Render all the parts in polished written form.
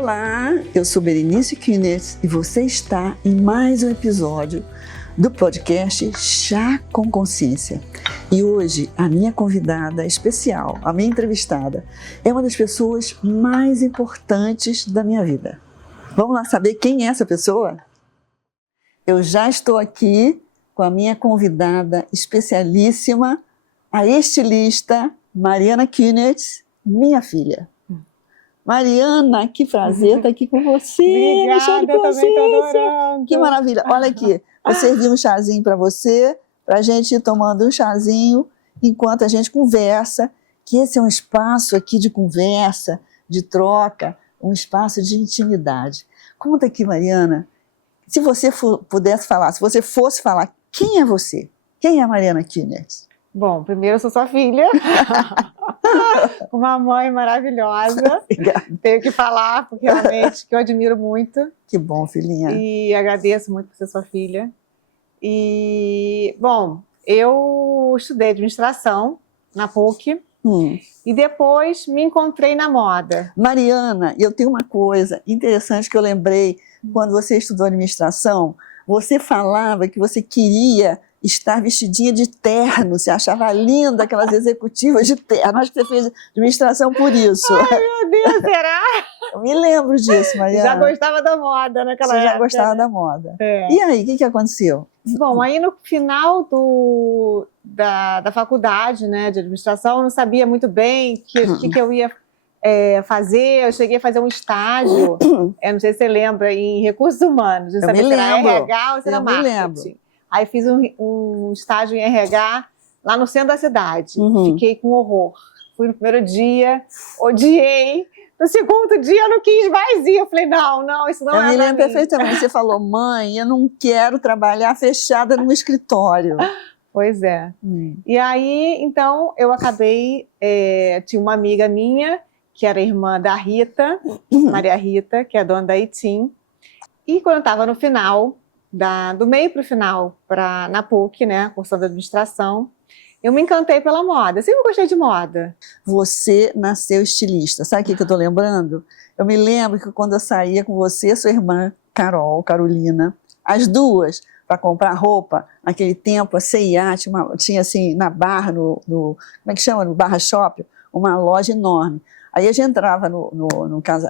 Olá, eu sou Berenice Kunert e você está em mais um episódio do podcast Chá com Consciência. E hoje a minha convidada especial, a minha entrevistada, é uma das pessoas mais importantes da minha vida. Vamos lá saber quem é essa pessoa? Eu já estou aqui com a minha convidada especialíssima, a estilista Mariana Kunert, minha filha. Mariana, que prazer estar aqui com você. Obrigada, eu também estou adorando. Que maravilha. Olha aqui, vou servir um chazinho para você, para a gente ir tomando um chazinho enquanto a gente conversa, que esse é um espaço aqui de conversa, de troca, um espaço de intimidade. Conta aqui, Mariana, se você pudesse falar, se você fosse falar, quem é você? Quem é a Mariana Kunert? Bom, primeiro eu sou sua filha, uma mãe maravilhosa. Obrigada. Tenho que falar, porque realmente que eu admiro muito. Que bom, filhinha. E agradeço muito por ser sua filha. E, bom, eu estudei administração na PUC e depois me encontrei na moda. Mariana, eu tenho uma coisa interessante que eu lembrei quando você estudou administração. Você falava que você queria estar vestidinha de terno, você achava linda aquelas executivas de terno. Acho que você fez administração por isso. Ai, meu Deus, será? Eu me lembro disso, Mariana. Já gostava da moda naquela época. Você já gostava da moda. É. E aí, o que aconteceu? Bom, aí no final da faculdade, né, de administração, eu não sabia muito bem o que eu ia fazer. Eu cheguei a fazer um estágio, não sei se você lembra, em recursos humanos. Não sabia se era RH ou se era marketing. Lembro. Aí fiz um estágio em RH lá no centro da cidade. Fiquei com horror. Fui no primeiro dia, odiei. No segundo dia eu não quis mais ir. Eu falei, não, isso não é pra mim. Eu me lembro perfeitamente. Você falou, mãe, eu não quero trabalhar fechada num escritório. Pois é. E aí, então, eu acabei... tinha uma amiga minha, que era irmã da Rita, Maria Rita, que é dona da Itim. E quando eu estava no final, do meio para o final, na PUC, né, cursando administração, eu me encantei pela moda. Eu sempre gostei de moda. Você nasceu estilista. Sabe o que eu estou lembrando? Eu me lembro que quando eu saía com você, sua irmã Carolina, as duas, para comprar roupa, naquele tempo, a C&A tinha assim, na Barra, como é que chama? No Barra Shopping, uma loja enorme. Aí a gente entrava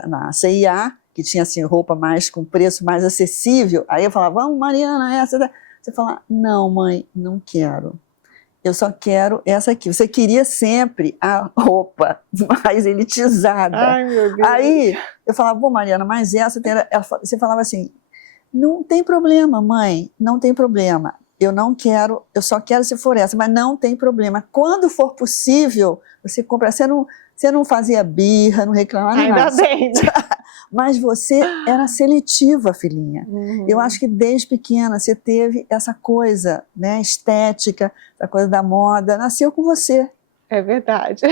na C&A, que tinha assim, roupa com preço mais acessível. Aí eu falava, vamos, Mariana, essa. Você falava, não, mãe, não quero. Eu só quero essa aqui. Você queria sempre a roupa mais elitizada. Ai, meu Deus. Aí eu falava, bom, Mariana, mas essa tem... Você falava assim, não tem problema, mãe, não tem problema. Eu não quero, eu só quero se for essa, mas não tem problema. Quando for possível, você compra. Você não fazia birra, não reclamava nada. Ainda bem, né? Mas você era seletiva, filhinha. Eu acho que desde pequena você teve essa coisa, né, estética, essa coisa da moda, nasceu com você. É verdade.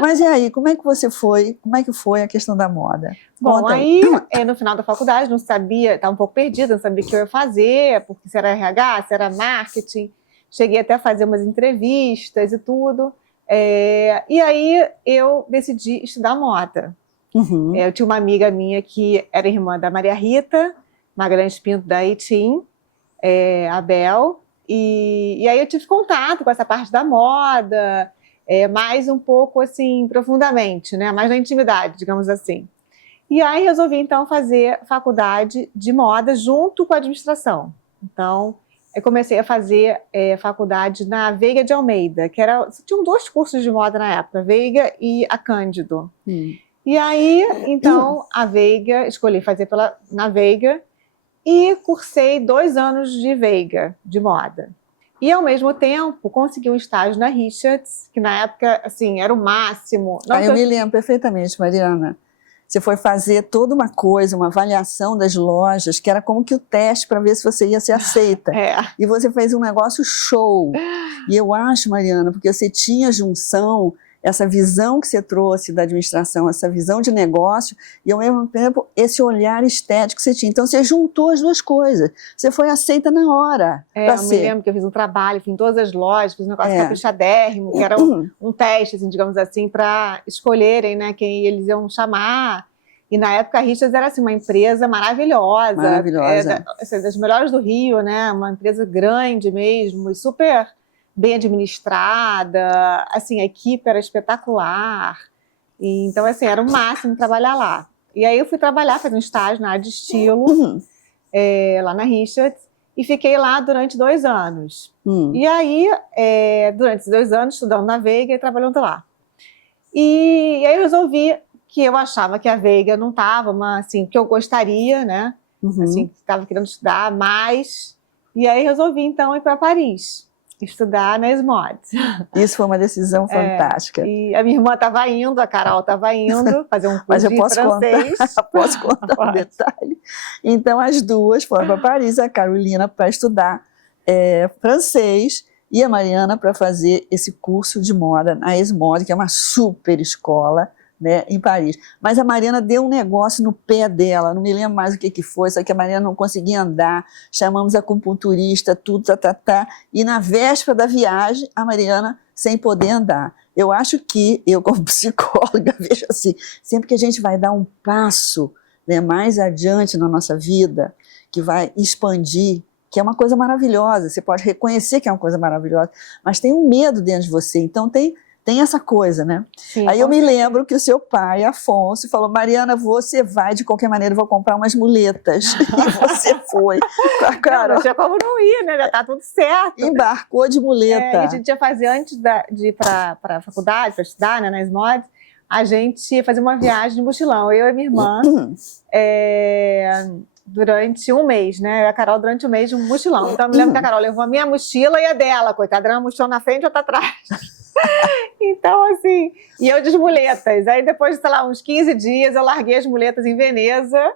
Mas e aí, como é que você foi? Como é que foi a questão da moda? Bom, aí no final da faculdade, não sabia, estava um pouco perdida, não sabia o que eu ia fazer, porque se era RH, se era marketing. Cheguei até a fazer umas entrevistas e tudo. E aí eu decidi estudar moda. Eu tinha uma amiga minha que era irmã da Maria Rita, Magalhães Pinto da Itim, a Bel, e aí eu tive contato com essa parte da moda, mais um pouco assim, profundamente, né? Mais na intimidade, digamos assim. E aí resolvi então fazer faculdade de moda junto com a administração. Então, eu comecei a fazer faculdade na Veiga de Almeida, tinham 2 cursos de moda na época, a Veiga e a Cândido. E aí, então, a Veiga, escolhi fazer na Veiga e cursei 2 anos de Veiga, de moda. E, ao mesmo tempo, consegui um estágio na Richards, que na época, assim, era o máximo. Eu me lembro perfeitamente, Mariana. Você foi fazer toda uma coisa, uma avaliação das lojas, que era como que o teste para ver se você ia ser aceita. E você fez um negócio show. E eu acho, Mariana, porque você tinha junção, essa visão que você trouxe da administração, essa visão de negócio, e ao mesmo tempo esse olhar estético que você tinha. Então você juntou as duas coisas. Você foi aceita na hora. Eu me lembro que eu fiz um trabalho, fui em todas as lojas, fiz um negócio caprichadérrimo, que era um teste, assim, digamos assim, para escolherem, né, quem eles iam chamar. E na época a Richards era assim, uma empresa maravilhosa. Maravilhosa. Assim, das melhores do Rio, né? Uma empresa grande mesmo, e super bem administrada. Assim, a equipe era espetacular. E, então, assim, era o máximo trabalhar lá. E aí eu fui trabalhar, fazer um estágio na área de estilo, lá na Richards, e fiquei lá durante 2 anos. E aí, durante esses 2 anos, estudando na Veiga e trabalhando lá. E aí eu resolvi que eu achava que a Veiga não estava, mas assim, que eu gostaria, né? Assim, estava querendo estudar mais. E aí resolvi, então, ir para Paris, estudar na ESMOD. Isso foi uma decisão fantástica. E a minha irmã estava indo, a Carol estava indo fazer um curso de francês. Posso contar um detalhe? Então, as duas foram para Paris, a Carolina para estudar francês e a Mariana para fazer esse curso de moda na ESMOD, que é uma super escola, né, em Paris. Mas a Mariana deu um negócio no pé dela, não me lembro mais o que foi, só que a Mariana não conseguia andar, chamamos a acupunturista, tudo, e na véspera da viagem, a Mariana sem poder andar. Eu acho que, eu como psicóloga, vejo assim, sempre que a gente vai dar um passo, né, mais adiante na nossa vida, que vai expandir, que é uma coisa maravilhosa, você pode reconhecer que é uma coisa maravilhosa, mas tem um medo dentro de você, então tem essa coisa, né? Sim, aí eu me lembro que o seu pai, Afonso, falou: Mariana, você vai, de qualquer maneira, eu vou comprar umas muletas. E você foi. Não tinha como não ir, né? Já tá tudo certo. Embarcou de muleta. E a gente ia fazer, antes de ir para a faculdade, para estudar, né, na ESMOD, a gente ia fazer uma viagem de mochilão, eu e minha irmã, durante um mês, né? A Carol durante um mês de um mochilão. Então eu me lembro que a Carol levou a minha mochila e a dela, coitada, era uma mochila na frente e outra atrás. Então, assim, e eu de muletas. Aí depois de, sei lá, uns 15 dias, eu larguei as muletas em Veneza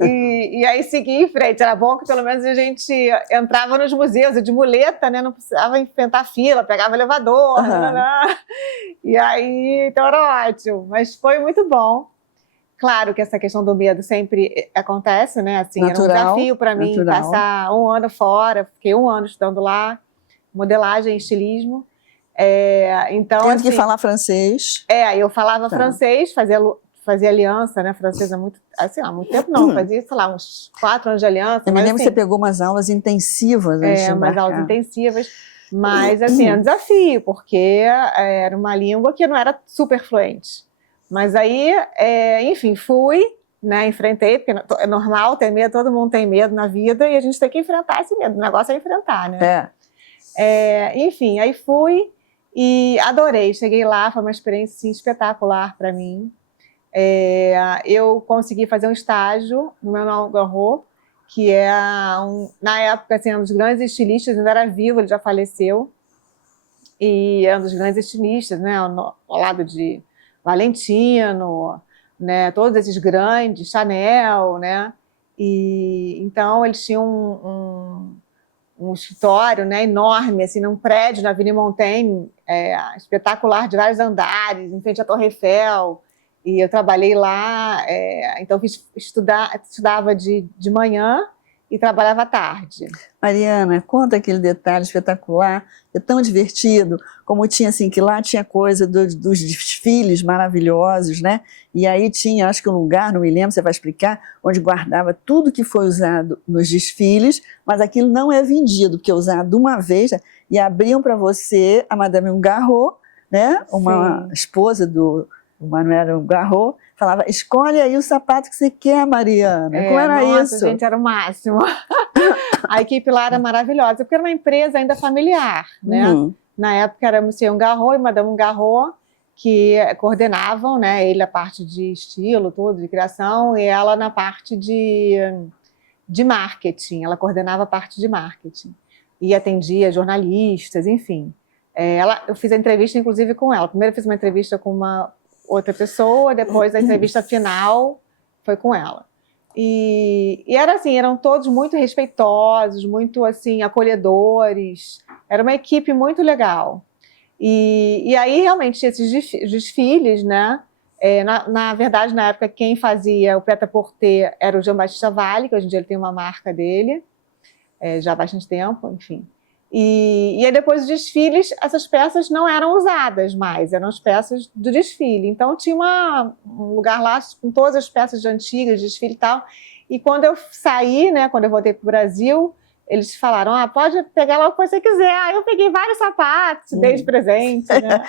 e aí segui em frente. Era bom que pelo menos a gente entrava nos museus de muleta, né? Não precisava enfrentar fila, pegava elevador, e aí, então era ótimo. Mas foi muito bom. Claro que essa questão do medo sempre acontece, né? Assim, natural, era um desafio para mim passar 1 ano fora, fiquei 1 ano estudando lá, modelagem e estilismo. Então, tendo assim, que falar francês. Eu falava francês, fazia aliança, né, francesa muito, assim, há muito tempo não, fazia, sei lá, uns 4 anos de aliança. Eu me lembro assim, que você pegou umas aulas intensivas antes de embarcar. umas aulas intensivas, mas assim, é um desafio, porque era uma língua que não era super fluente. Mas aí, enfim, fui, né, enfrentei, porque é normal ter medo, todo mundo tem medo na vida, e a gente tem que enfrentar esse medo, o negócio é enfrentar, né? Enfim, aí fui, e adorei, cheguei lá, foi uma experiência assim, espetacular para mim. Eu consegui fazer um estágio no Manuel Garraud, que na época, assim, um dos grandes estilistas, ainda era vivo, ele já faleceu, e é um dos grandes estilistas, né, ao lado de Valentino, né, todos esses grandes, Chanel, né, e então eles tinham um escritório, né, enorme, assim, num prédio na Avenida Montaigne, espetacular, de vários andares, em frente à Torre Eiffel, e eu trabalhei lá, então estudava de manhã e trabalhava à tarde. Mariana, conta aquele detalhe espetacular, é tão divertido, como tinha assim, que lá tinha coisa dos desfiles maravilhosos, né? E aí tinha, acho que um lugar, não me lembro, você vai explicar, onde guardava tudo que foi usado nos desfiles, mas aquilo não é vendido, porque é usado uma vez, e abriam para você a Madame Garraud, né? Uma esposa do Manuel Garraud, falava: escolhe aí o sapato que você quer, Mariana. Como era nossa, isso? Gente, era o máximo. A equipe lá era maravilhosa, porque era uma empresa ainda familiar, né? Na época era Monsieur Garraud e Madame Garraud, que coordenavam, né? Ele a parte de estilo, tudo, de criação, e ela na parte de marketing. Ela coordenava a parte de marketing. E atendia jornalistas, enfim. Eu fiz a entrevista, inclusive, com ela. Primeiro eu fiz uma entrevista com uma outra pessoa, depois a entrevista final foi com ela. E era assim, eram todos muito respeitosos, muito assim, acolhedores. Era uma equipe muito legal. E aí realmente tinha esses desfiles, né? Na verdade, na época, quem fazia o prêt-à-porter era o Jean-Baptiste Valli, que hoje em dia ele tem uma marca dele, já há bastante tempo, enfim. E aí depois dos desfiles, essas peças não eram usadas mais, eram as peças do desfile. Então tinha um lugar lá com todas as peças antigas, de desfile e tal. E quando eu saí, né, quando eu voltei para o Brasil, eles falaram, pode pegar lá o que você quiser. Eu peguei vários sapatos, dei de presente, né?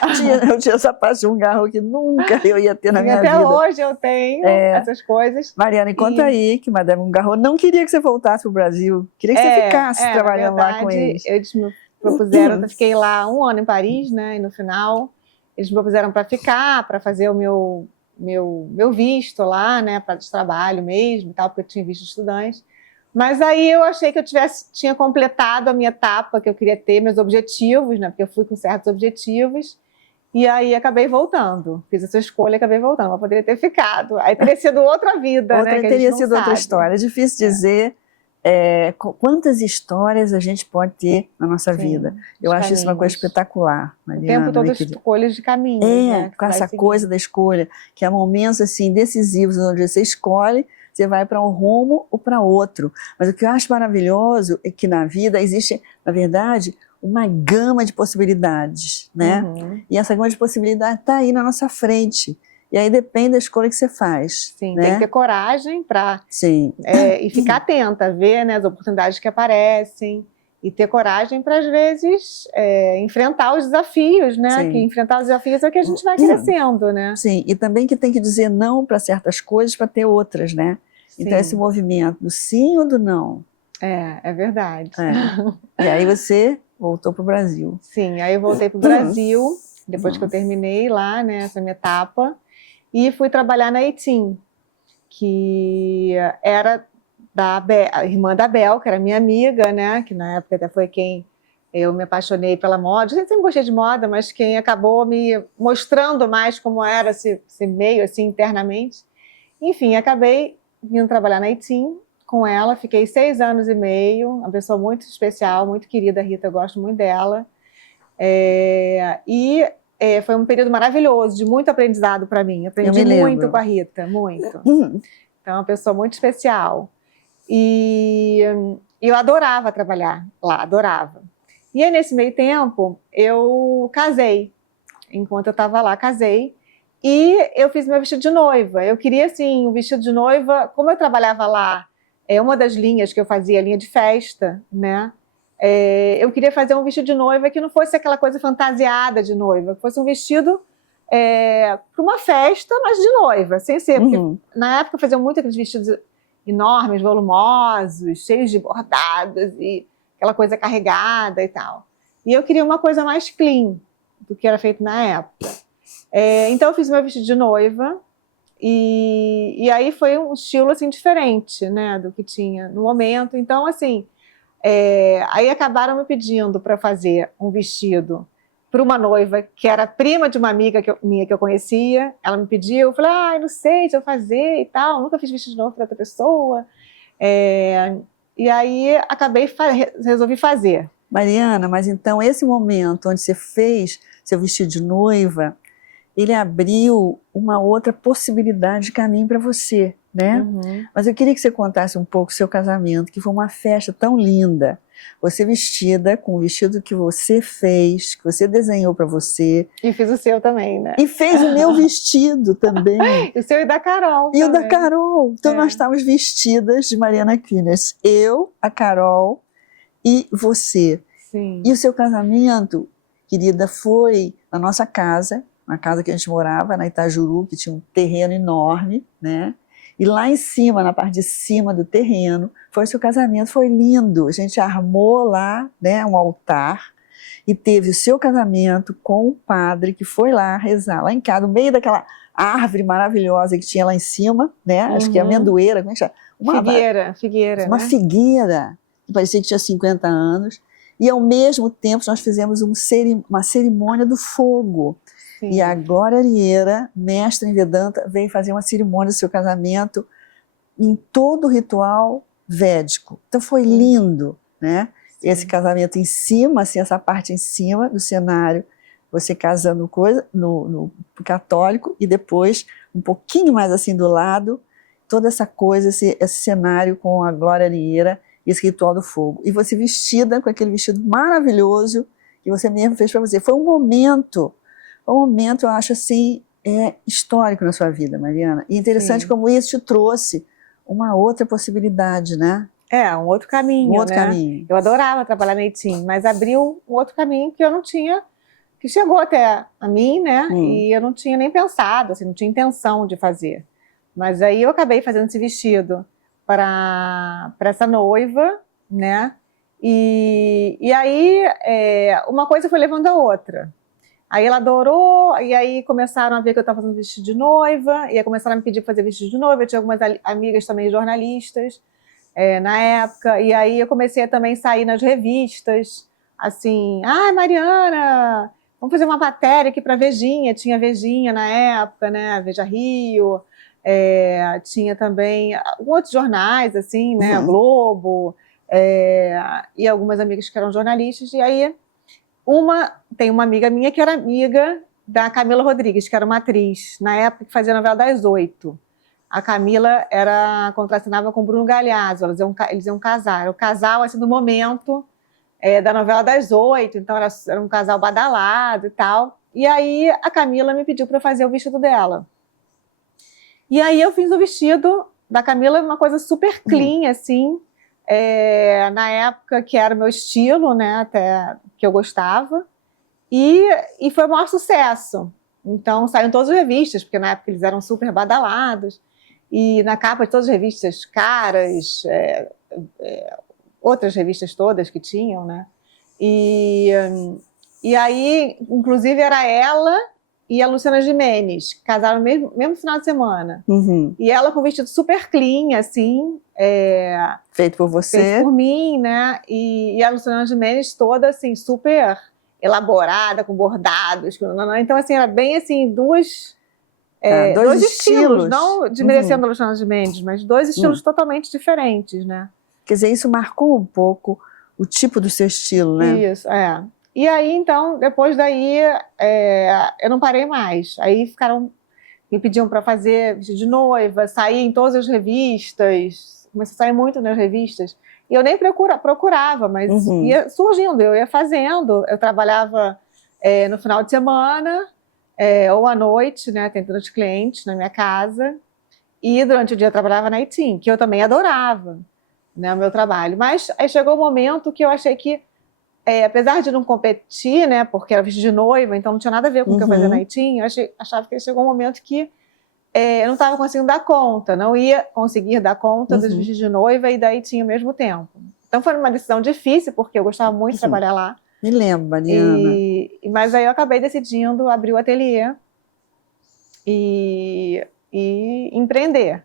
Eu tinha sapato de um garro que nunca eu ia ter na minha Até vida. hoje eu tenho essas coisas. Mariana, conta aí que Madame Ungarro não queria que você voltasse para o Brasil. Queria que você ficasse trabalhando lá com eles. Eles me propuseram, eu fiquei lá 1 ano em Paris, né? E no final, eles me propuseram para ficar, para fazer o meu visto lá, né? Para de trabalho mesmo e tal, porque eu tinha visto de estudante. Mas aí eu achei que eu tinha completado a minha etapa que eu queria ter, meus objetivos, né? Porque eu fui com certos objetivos. E aí acabei voltando. Fiz essa escolha e acabei voltando. Eu poderia ter ficado. Aí teria sido outra vida, né? Que teria sido outra história. É difícil dizer quantas histórias a gente pode ter na nossa vida. Eu acho isso uma coisa espetacular, Mariana. O tempo todo escolhas de caminho. Né? Com essa coisa da escolha, que há momentos assim, decisivos onde você escolhe, você vai para um rumo ou para outro. Mas o que eu acho maravilhoso é que na vida existe, na verdade, uma gama de possibilidades, né? E essa gama de possibilidades está aí na nossa frente. E aí depende da escolha que você faz. Sim, né? Tem que ter coragem para e ficar atenta, ver, né, as oportunidades que aparecem. E ter coragem para, às vezes, enfrentar os desafios, né? Sim. Que enfrentar os desafios é que a gente vai crescendo, né? Sim, e também que tem que dizer não para certas coisas para ter outras, né? Sim. Então, esse movimento do sim ou do não. É verdade. E aí você voltou para o Brasil. Sim, aí eu voltei para o Brasil, depois que eu terminei lá, né, essa minha etapa, e fui trabalhar na Eitin, que era a irmã da Bel, que era minha amiga, né, que na época até foi quem eu me apaixonei pela moda. Eu sempre gostei de moda, mas quem acabou me mostrando mais como era esse meio, assim, internamente. Enfim, acabei vindo trabalhar na Eitin com ela, fiquei 6 anos e meio, uma pessoa muito especial, muito querida, a Rita, eu gosto muito dela. Foi um período maravilhoso, de muito aprendizado para mim. Aprendi muito com a Rita, muito. Então, uma pessoa muito especial. E eu adorava trabalhar lá, adorava. E aí, nesse meio tempo, eu casei. Enquanto eu estava lá, casei. E eu fiz meu vestido de noiva. Eu queria, assim, um vestido de noiva. Como eu trabalhava lá, uma das linhas que eu fazia, a linha de festa, né? Eu queria fazer um vestido de noiva que não fosse aquela coisa fantasiada de noiva, que fosse um vestido para uma festa, mas de noiva, sem ser. Porque na época eu fazia muito aqueles vestidos enormes, volumosos, cheios de bordados e aquela coisa carregada e tal. E eu queria uma coisa mais clean do que era feito na época. Então eu fiz meu vestido de noiva e aí foi um estilo assim diferente, né, do que tinha no momento. Então assim, aí acabaram me pedindo para fazer um vestido para uma noiva que era prima de uma amiga minha que eu conhecia. Ela me pediu, eu falei, não sei se eu fazer e tal, nunca fiz vestido de noiva para outra pessoa. E aí resolvi fazer. Mariana, mas então esse momento onde você fez seu vestido de noiva, ele abriu uma outra possibilidade de caminho para você, né? Mas eu queria que você contasse um pouco o seu casamento, que foi uma festa tão linda. Você vestida com o vestido que você fez, que você desenhou para você. E fiz o seu também, né? E fez o meu vestido também. O seu e da Carol E também. o da Carol. Então nós estávamos vestidas de Mariana Künast. Eu, a Carol e você. Sim. E o seu casamento, querida, foi na nossa casa, na casa que a gente morava, na Itajuru, que tinha um terreno enorme, né? E lá em cima, na parte de cima do terreno, foi o seu casamento, foi lindo. A gente armou lá, né, um altar e teve o seu casamento com o padre que foi lá rezar, lá em casa, no meio daquela árvore maravilhosa que tinha lá em cima, né? Acho que é amendoeira, como é que chama? Figueira. Uma né? figueira, que parecia que tinha 50 anos. E ao mesmo tempo nós fizemos uma cerimônia do fogo. Sim. E a Glória Arieira, mestra em Vedanta, veio fazer uma cerimônia do seu casamento em todo o ritual védico. Então foi lindo, né? Sim. Esse casamento em cima, assim, essa parte em cima do cenário, você casando no católico, e depois, um pouquinho mais assim do lado, toda essa coisa, esse cenário com a Glória Arieira esse ritual do fogo. E você vestida com aquele vestido maravilhoso que você mesmo fez para você. Foi um momento, eu acho assim, histórico na sua vida, Mariana. E interessante Sim. como isso te trouxe uma outra possibilidade, né? Um outro caminho, Um outro né? caminho. Eu adorava trabalhar na Eitim, mas abriu um outro caminho que eu não tinha, que chegou até a mim, né? E eu não tinha nem pensado, assim, não tinha intenção de fazer. Mas aí eu acabei fazendo esse vestido para essa noiva, né? E aí uma coisa foi levando a outra. Aí ela adorou, e aí começaram a ver que eu estava fazendo vestido de noiva, e aí começaram a me pedir para fazer vestido de noiva. Eu tinha algumas amigas também jornalistas na época, e aí eu comecei a também sair nas revistas, assim, Mariana, vamos fazer uma matéria aqui para Vejinha. Tinha Vejinha na época, né? Veja Rio, tinha também outros jornais, assim, né? Globo, e algumas amigas que eram jornalistas, e aí tem uma amiga minha que era amiga da Camila Rodrigues, que era uma atriz, na época que fazia a novela das 8. A Camila contracenava com o Bruno Galhaço, eles iam casar. Era o casal, assim, do momento da novela das 8, então era um casal badalado e tal. E aí a Camila me pediu para fazer o vestido dela. E aí eu fiz o vestido da Camila, uma coisa super clean, assim, na época que era o meu estilo, né, até que eu gostava, e foi o maior sucesso. Então saíram todas as revistas, porque na época eles eram super badalados, e na capa de todas as revistas caras, outras revistas todas que tinham, né, e aí, inclusive, era ela e a Luciana Gimenez, casaram no mesmo final de semana. E ela com um vestido super clean, assim. Feito por você. Feito por mim, né? E a Luciana Gimenez toda, assim, super elaborada, com bordados. Então, assim, era bem, assim, dois estilos. Não desmerecendo a Luciana Gimenez, mas dois estilos totalmente diferentes, né? Quer dizer, isso marcou um pouco o tipo do seu estilo, né? Isso, E aí, então, depois daí, eu não parei mais. Aí me pediam para fazer vestido de noiva, sair em todas as revistas, comecei a sair muito nas revistas. E eu nem procurava, mas ia surgindo, eu ia fazendo. Eu trabalhava no final de semana ou à noite, né, atendendo os clientes na minha casa. E durante o dia eu trabalhava na Eitim, que eu também adorava, né, o meu trabalho. Mas aí chegou um momento que eu achei que, apesar de não competir, né, porque era vestido de noiva, então não tinha nada a ver com o que eu fazia na Eitim, eu achava que chegou um momento que eu não estava conseguindo dar conta, não ia conseguir dar conta dos vestidos de noiva e da Eitim ao mesmo tempo. Então foi uma decisão difícil, porque eu gostava muito de trabalhar lá. Me lembro, Mariana. Mas aí eu acabei decidindo abrir o ateliê e empreender,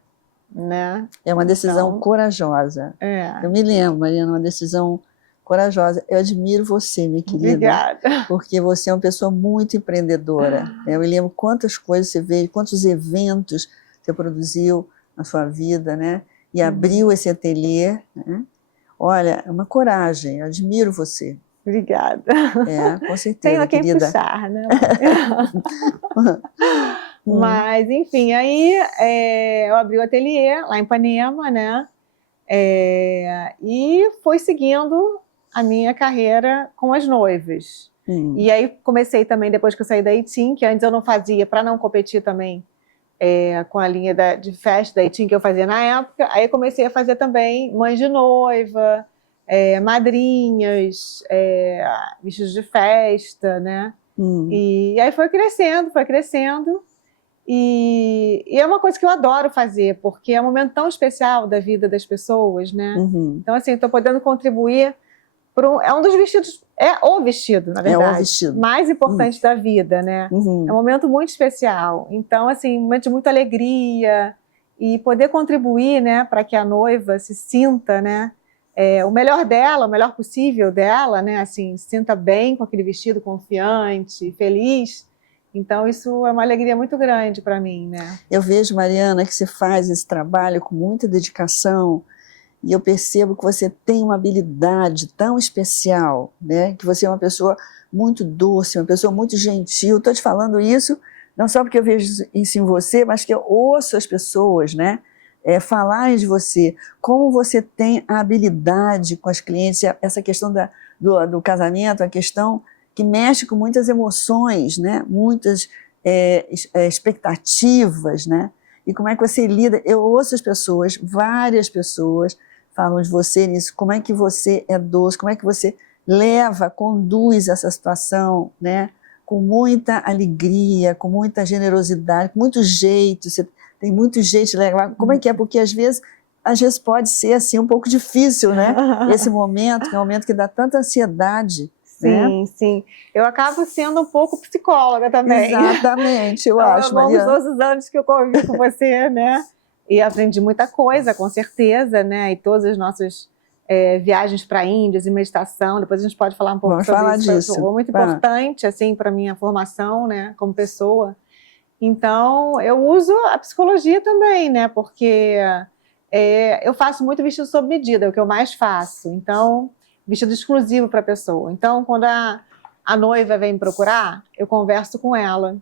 né? É uma decisão corajosa. Eu me lembro, Mariana, uma decisão corajosa. Eu admiro você, minha querida. Obrigada. Porque você é uma pessoa muito empreendedora. Eu me lembro quantas coisas você veio, quantos eventos você produziu na sua vida, né? E abriu esse ateliê, né? Olha, é uma coragem. Eu admiro você. Obrigada. Com certeza, Tenho a quem querida. puxar, né? Mas, enfim, aí eu abri o ateliê lá em Ipanema, né? E fui seguindo a minha carreira com as noivas. E aí comecei também, depois que eu saí da Eitim, que antes eu não fazia, para não competir também com a linha de festa da Eitim que eu fazia na época, aí comecei a fazer também mães de noiva, madrinhas, vestidos de festa, né? E aí foi crescendo, e é uma coisa que eu adoro fazer, porque é um momento tão especial da vida das pessoas, né? Então, assim, estou podendo contribuir é um dos vestidos, o vestido, na verdade, o vestido mais importante da vida, né? É um momento muito especial. Então, assim, um momento de muita alegria, e poder contribuir, né, para que a noiva se sinta, né, o melhor dela, o melhor possível dela, né, assim, se sinta bem com aquele vestido, confiante, feliz. Então, isso é uma alegria muito grande para mim, né? Eu vejo, Mariana, que você faz esse trabalho com muita dedicação, e eu percebo que você tem uma habilidade tão especial, né? Que você é uma pessoa muito doce, uma pessoa muito gentil. Estou te falando isso, não só porque eu vejo isso em você, mas que eu ouço as pessoas, né? falarem de você, como você tem a habilidade com as clientes, essa questão do casamento, a questão que mexe com muitas emoções, né? Muitas expectativas, né? E como é que você lida? Eu ouço as pessoas, várias pessoas falam de você nisso, como é que você é doce, como é que você conduz essa situação, né? Com muita alegria, com muita generosidade, com muito jeito, você tem muito jeito de levar. Como é que é? Porque às vezes pode ser assim um pouco difícil, né? Esse momento, que é um momento que dá tanta ansiedade. Sim, né? sim. Eu acabo sendo um pouco psicóloga também. Exatamente, eu acho, Ao longo Mariana. dos anos que eu convivi com você, né? E aprendi muita coisa, com certeza, né? E todas as nossas viagens para Índias e meditação, depois a gente pode falar um pouco Vamos sobre falar isso. disso. Foi muito importante, assim, para a minha formação, né? Como pessoa. Então, eu uso a psicologia também, né? Porque eu faço muito vestido sob medida, é o que eu mais faço. Então, vestido exclusivo para a pessoa. Então, quando a noiva vem me procurar, eu converso com ela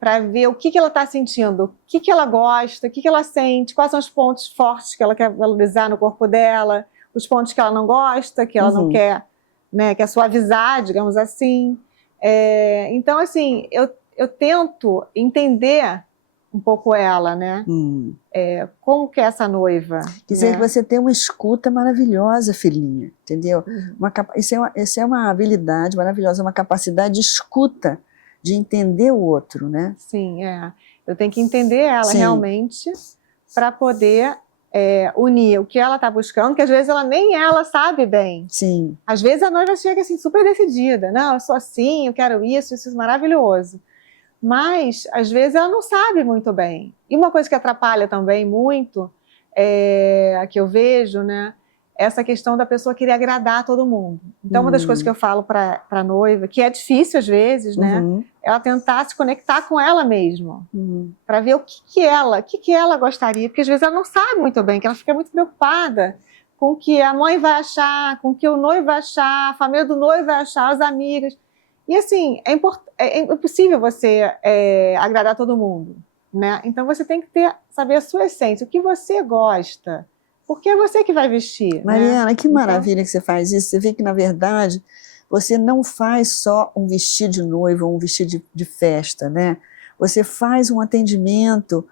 para ver o que ela está sentindo, o que ela gosta, o que ela sente, quais são os pontos fortes que ela quer valorizar no corpo dela, os pontos que ela não gosta, que ela não quer, né, quer suavizar, digamos assim. Então, assim, eu tento entender um pouco ela, né? Como que é essa noiva? Quer dizer, né? que você tem uma escuta maravilhosa, filhinha, entendeu? Isso é uma habilidade maravilhosa, uma capacidade de escuta, de entender o outro, né? Sim, eu tenho que entender ela realmente para poder unir o que ela está buscando, que às vezes nem ela sabe bem. Sim. Às vezes a noiva chega assim super decidida, não, eu sou assim, eu quero isso é maravilhoso. Mas, às vezes, ela não sabe muito bem. E uma coisa que atrapalha também muito, que eu vejo, né, essa questão da pessoa querer agradar a todo mundo. Então, uma das coisas que eu falo para a noiva, que é difícil às vezes, né, ela tentar se conectar com ela mesma, para ver o que ela gostaria, porque às vezes ela não sabe muito bem, que ela fica muito preocupada com o que a mãe vai achar, com o que o noivo vai achar, a família do noivo vai achar, as amigas. E assim, é impossível você agradar todo mundo, né? Então você tem que saber a sua essência, o que você gosta, porque é você que vai vestir. Mariana, né? que maravilha que você faz isso. Você vê que, na verdade, você não faz só um vestido de noiva, um vestido de festa, né? Você faz um atendimento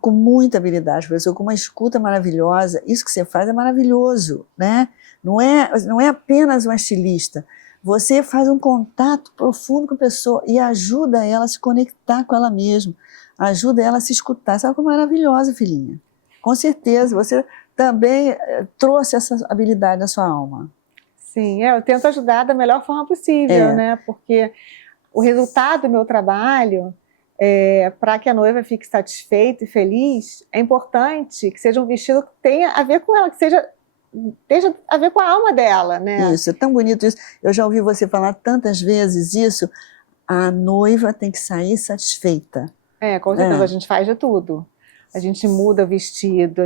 com muita habilidade, professor, com uma escuta maravilhosa. Isso que você faz é maravilhoso, né? Não é apenas uma estilista. Você faz um contato profundo com a pessoa e ajuda ela a se conectar com ela mesma, ajuda ela a se escutar. Essa é uma coisa maravilhosa, filhinha. Com certeza, você também trouxe essa habilidade na sua alma. Sim, eu tento ajudar da melhor forma possível, né? Porque o resultado do meu trabalho, para que a noiva fique satisfeita e feliz, é importante que seja um vestido que tenha a ver com ela, que esteja a ver com a alma dela, né? Isso, é tão bonito isso. Eu já ouvi você falar tantas vezes isso. A noiva tem que sair satisfeita. Com certeza, a gente faz de tudo. A gente muda o vestido,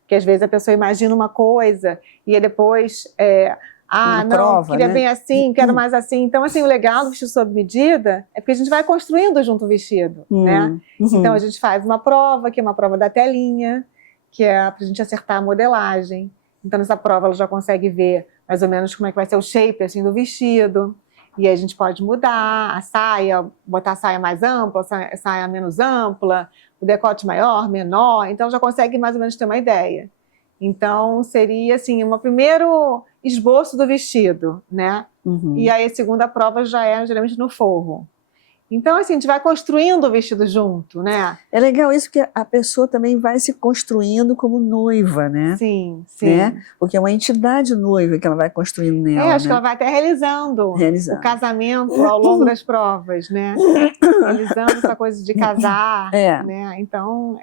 porque às vezes a pessoa imagina uma coisa e aí depois, queria bem assim, quero mais assim. Então, assim, o legal do vestido sob medida é porque a gente vai construindo junto o vestido, né? Então, a gente faz uma prova, que é uma prova da telinha, que é para a gente acertar a modelagem. Então, nessa prova, ela já consegue ver mais ou menos como é que vai ser o shape assim, do vestido. E aí a gente pode mudar a saia, botar a saia mais ampla, a saia menos ampla, o decote maior, menor. Então, já consegue mais ou menos ter uma ideia. Então, seria assim, um primeiro esboço do vestido, né? E aí a segunda prova já é geralmente no forro. Então, assim, a gente vai construindo o vestido junto, né? É legal isso, porque a pessoa também vai se construindo como noiva, né? Sim, sim. Né? Porque é uma entidade noiva que ela vai construindo nela. Acho que ela vai até realizando o casamento ao longo das provas, né? Realizando essa coisa de casar, né? Então,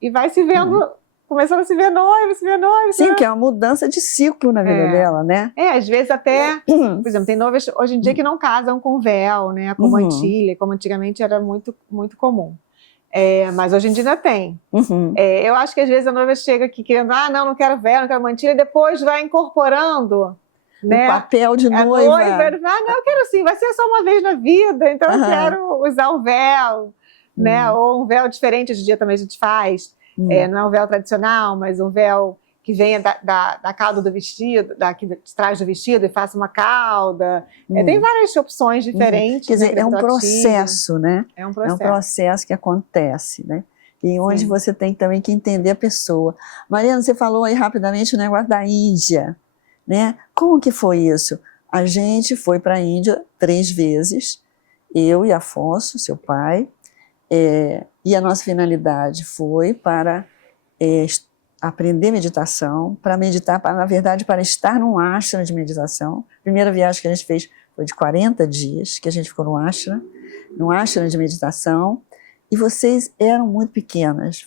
e vai se vendo, começando a se ver noiva, Sim, que é uma mudança de ciclo na vida dela, né? Às vezes até, por exemplo, tem noivas hoje em dia que não casam com véu, né? Com mantilha, como antigamente era muito, muito comum. Mas hoje em dia ainda tem. Eu acho que às vezes a noiva chega aqui querendo, não quero véu, não quero mantilha, e depois vai incorporando, né, o papel de noiva. Eu quero assim, vai ser só uma vez na vida, então eu quero usar um véu, né? Ou um véu diferente, hoje em dia também a gente faz. Não é um véu tradicional, mas um véu que venha da cauda do vestido, de trás do vestido e faça uma cauda. Tem várias opções diferentes. Quer dizer, né, é um processo, né? É um É um processo que acontece, né? E onde você tem também que entender a pessoa. Mariana, você falou aí rapidamente o negócio da Índia, né? Como que foi isso? A gente foi para a Índia 3 vezes, eu e Afonso, seu pai, e a nossa finalidade foi para aprender meditação, para meditar, na verdade, para estar num ashram de meditação. A primeira viagem que a gente fez foi de 40 dias, que a gente ficou num ashram de meditação, e vocês eram muito pequenas.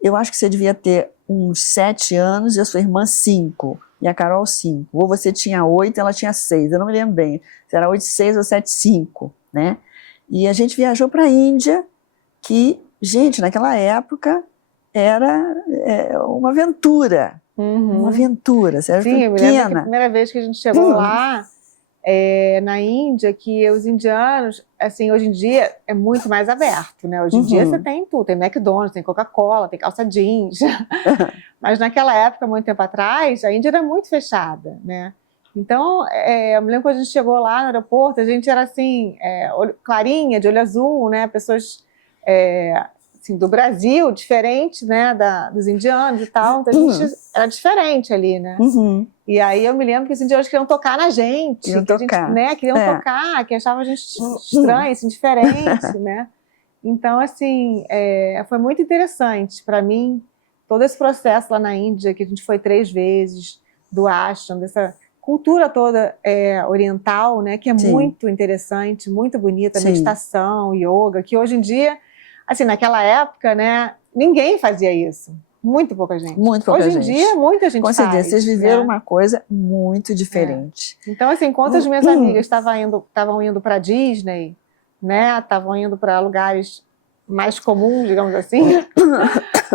Eu acho que você devia ter uns 7 anos e a sua irmã 5, e a Carol 5. Ou você tinha 8 e ela tinha 6, eu não me lembro bem. Se era 8, 6 ou 7, 5, né? E a gente viajou para a Índia, que, gente, naquela época era uma aventura. Uma aventura, você era pequena. Eu me lembro que a primeira vez que a gente chegou lá, na Índia, que os indianos, assim, hoje em dia é muito mais aberto, né? Hoje em dia você tem tudo, tem McDonald's, tem Coca-Cola, tem calça jeans. Mas naquela época, muito tempo atrás, a Índia era muito fechada, né? Então, eu me lembro quando a gente chegou lá no aeroporto, a gente era assim, clarinha, de olho azul, né? Pessoas assim, do Brasil, diferente, né? Dos indianos e tal. Então a gente era diferente ali, né? E aí eu me lembro que os indianos queriam tocar na gente. Queriam tocar, que achavam a gente estranha, assim, diferente, né? Então, assim, foi muito interessante para mim, todo esse processo lá na Índia, que a gente foi 3 vezes, do ashram, dessa cultura toda oriental, né? Que é muito interessante, muito bonita, meditação, yoga, que hoje em dia, assim, naquela época, né? Ninguém fazia isso. Muito pouca gente. Muito pouca gente. Hoje em dia, muita gente faz. Com certeza, vocês viveram uma coisa muito diferente. Então, assim, enquanto as minhas amigas estavam indo para Disney, né? Estavam indo para lugares mais comuns, digamos assim,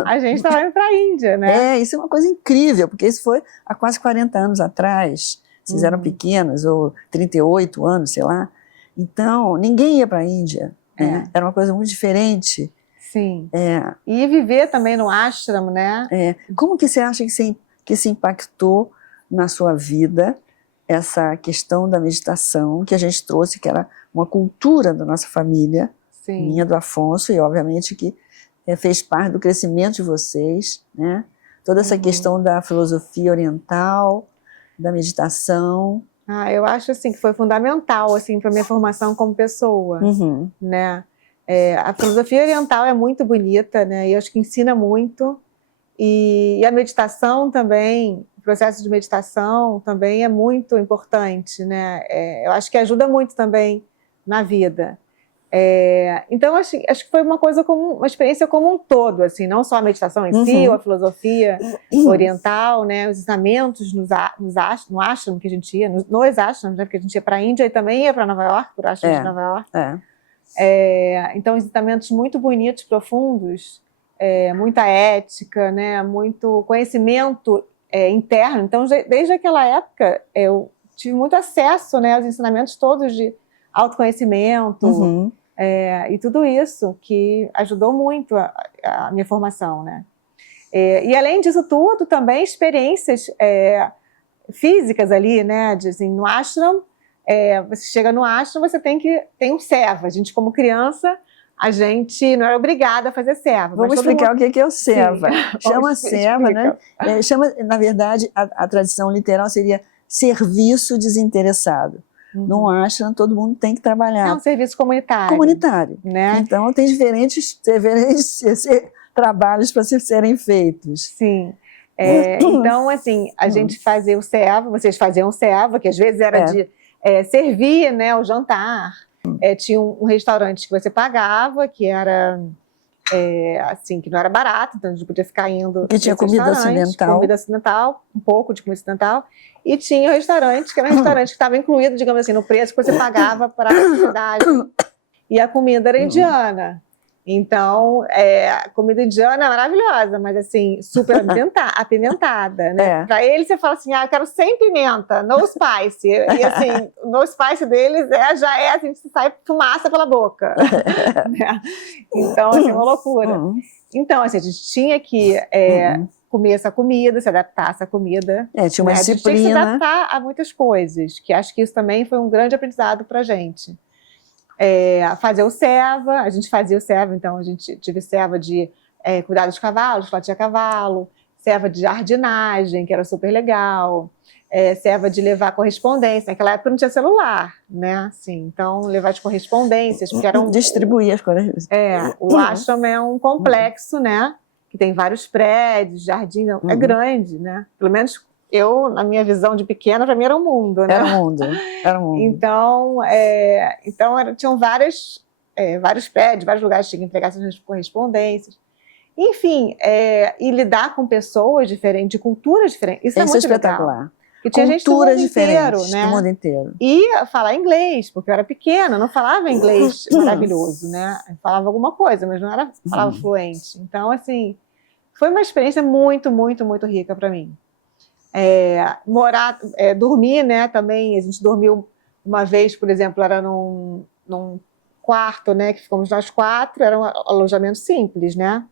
a gente estava indo para a Índia, né? Isso é uma coisa incrível, porque isso foi há quase 40 anos atrás. Vocês eram pequenas, ou 38 anos, sei lá. Então, ninguém ia para a Índia. Né? Era uma coisa muito diferente. Sim. E viver também no ashram, né? Como que você acha que se impactou na sua vida essa questão da meditação que a gente trouxe, que era uma cultura da nossa família, minha, do Afonso, e obviamente que fez parte do crescimento de vocês, né? Toda essa questão da filosofia oriental, da meditação. Eu acho assim, que foi fundamental assim, para a minha formação como pessoa, né? A filosofia oriental é muito bonita, né? E eu acho que ensina muito. E a meditação também, o processo de meditação também é muito importante, né? Eu acho que ajuda muito também na vida. Então, acho que foi uma experiência como um todo, assim, não só a meditação em si, ou a filosofia oriental, né? Os ensinamentos no ashram que a gente ia, nos ashrams, né? Porque a gente ia para a Índia e também ia para Nova York, para o ashram de Nova York. Então, ensinamentos muito bonitos, profundos, muita ética, né? Muito conhecimento interno. Então, desde aquela época, eu tive muito acesso, né, aos ensinamentos todos de autoconhecimento e tudo isso que ajudou muito a minha formação, né? E além disso tudo, também experiências físicas ali, né? Assim, no ashram, você chega no ashram, você tem um seva. A gente, como criança, a gente não era obrigada a fazer seva. Vamos explicar o que é o seva. Chama seva, né? Na verdade, a tradução literal seria serviço desinteressado. No ashram, todo mundo tem que trabalhar. É um serviço comunitário. Comunitário. Né? Então, tem diferentes trabalhos para serem feitos. Sim. Então, assim, a gente fazia o seva, vocês faziam o seva, que às vezes era de servir, né, o jantar. Tinha um restaurante que você pagava, que era assim, que não era barato, então a gente podia ficar indo. Que tinha comida ocidental. Comida ocidental, um pouco de comida ocidental. E tinha o restaurante, que era um restaurante que estava incluído, digamos assim, no preço que você pagava para a atividade. E a comida era indiana. Então, a comida indiana é maravilhosa, mas assim, super apimentada, né? Para eles, você fala assim, eu quero sem pimenta, no spice. E assim, no spice deles já é assim, sai fumaça pela boca. Né? Então, assim, uma loucura. Então, assim, a gente tinha que comer essa comida, se adaptar a essa comida. Tinha uma A gente tinha que se adaptar a muitas coisas, que acho que isso também foi um grande aprendizado para a gente. Fazer o ceva, a gente fazia o ceva, então a gente tive ceva de cuidar dos cavalos, flatia cavalo, ceva de jardinagem, que era super legal, ceva de levar correspondência. Naquela época não tinha celular, né? Assim, então, levar de correspondências, porque era distribuir as coisas. O ashram é um complexo, né? Que tem vários prédios, jardim, é grande, né? Pelo menos eu, na minha visão de pequena, para mim era um mundo, né? Era um mundo. Então tinham vários prédios, vários lugares que tinha que entregar suas correspondências. Enfim, e lidar com pessoas diferentes, de culturas diferentes. Isso é muito espetacular. Legal. E tinha gente do mundo inteiro, né? Do mundo inteiro. E falar inglês, porque eu era pequena, não falava inglês maravilhoso, né? Eu falava alguma coisa, mas não era falava fluente. Então, assim, foi uma experiência muito, muito, muito rica para mim. Dormir, né? Também, a gente dormiu uma vez, por exemplo, era num quarto, né? Que ficamos nós 4, era um alojamento simples, né?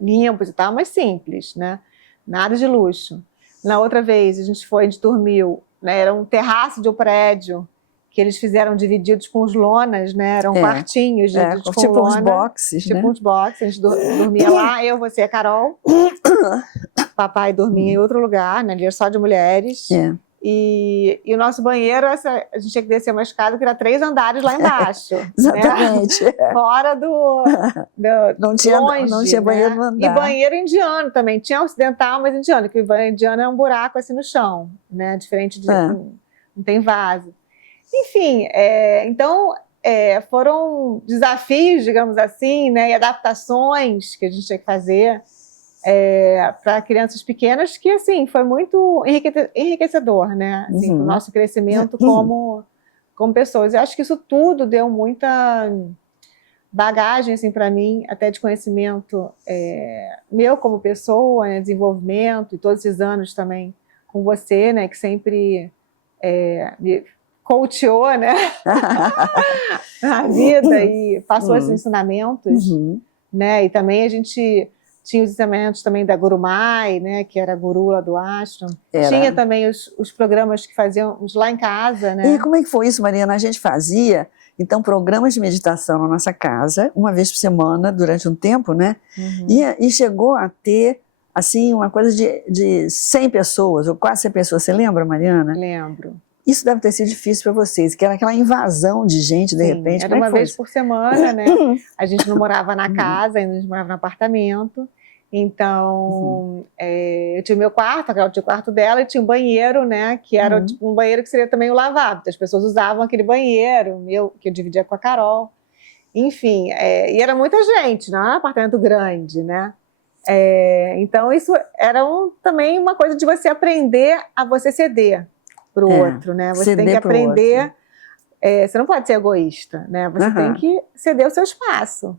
Limpos e tal, mas simples, né? Nada de luxo. Na outra vez, a gente dormiu, né, era um terraço de um prédio que eles fizeram divididos com os lonas, né, eram quartinhos divididos com tipo lona. Uns boxes, tipo né? uns boxes, a gente dormia lá, eu, você e a Carol. Papai dormia em outro lugar, né, ali era só de mulheres. E o nosso banheiro, a gente tinha que descer uma escada que era 3 andares lá embaixo. Exatamente. Né? Fora não tinha, longe, não tinha banheiro né? no andar. E banheiro indiano também. Tinha ocidental, mas indiano, que o banheiro indiano é um buraco assim no chão, né? Diferente de... Não tem vaso. Enfim, então foram desafios, digamos assim, né? E adaptações que a gente tinha que fazer para crianças pequenas, que assim foi muito enriquecedor, né? Assim, para o nosso crescimento como pessoas. Eu acho que isso tudo deu muita bagagem assim, para mim, até de conhecimento meu como pessoa, né? Desenvolvimento, e todos esses anos também com você, né? Que sempre me coachou, né? Na vida e passou esses ensinamentos, né? E também a gente tinha os ensinamentos também da Guru Mai, né, que era a guru lá do ashram. Tinha também os programas que fazíamos lá em casa, né? E como é que foi isso, Mariana? A gente fazia, então, programas de meditação na nossa casa, uma vez por semana, durante um tempo, né? E chegou a ter, assim, uma coisa de 100 pessoas, ou quase 100 pessoas. Você lembra, Mariana? Lembro. Isso deve ter sido difícil para vocês, que era aquela invasão de gente, de repente. Era uma vez por semana, né? A gente não morava na casa, ainda a gente morava no apartamento. Então, eu tinha o meu quarto, a Carol tinha o quarto dela, e tinha um banheiro, né? Que era tipo, um banheiro que seria também o lavável. As pessoas usavam aquele banheiro, que eu dividia com a Carol. Enfim, e era muita gente, não era um apartamento grande, né? Então, isso era também uma coisa de você aprender a você ceder para o outro, né? Você tem que aprender. Você não pode ser egoísta, né? Você tem que ceder o seu espaço,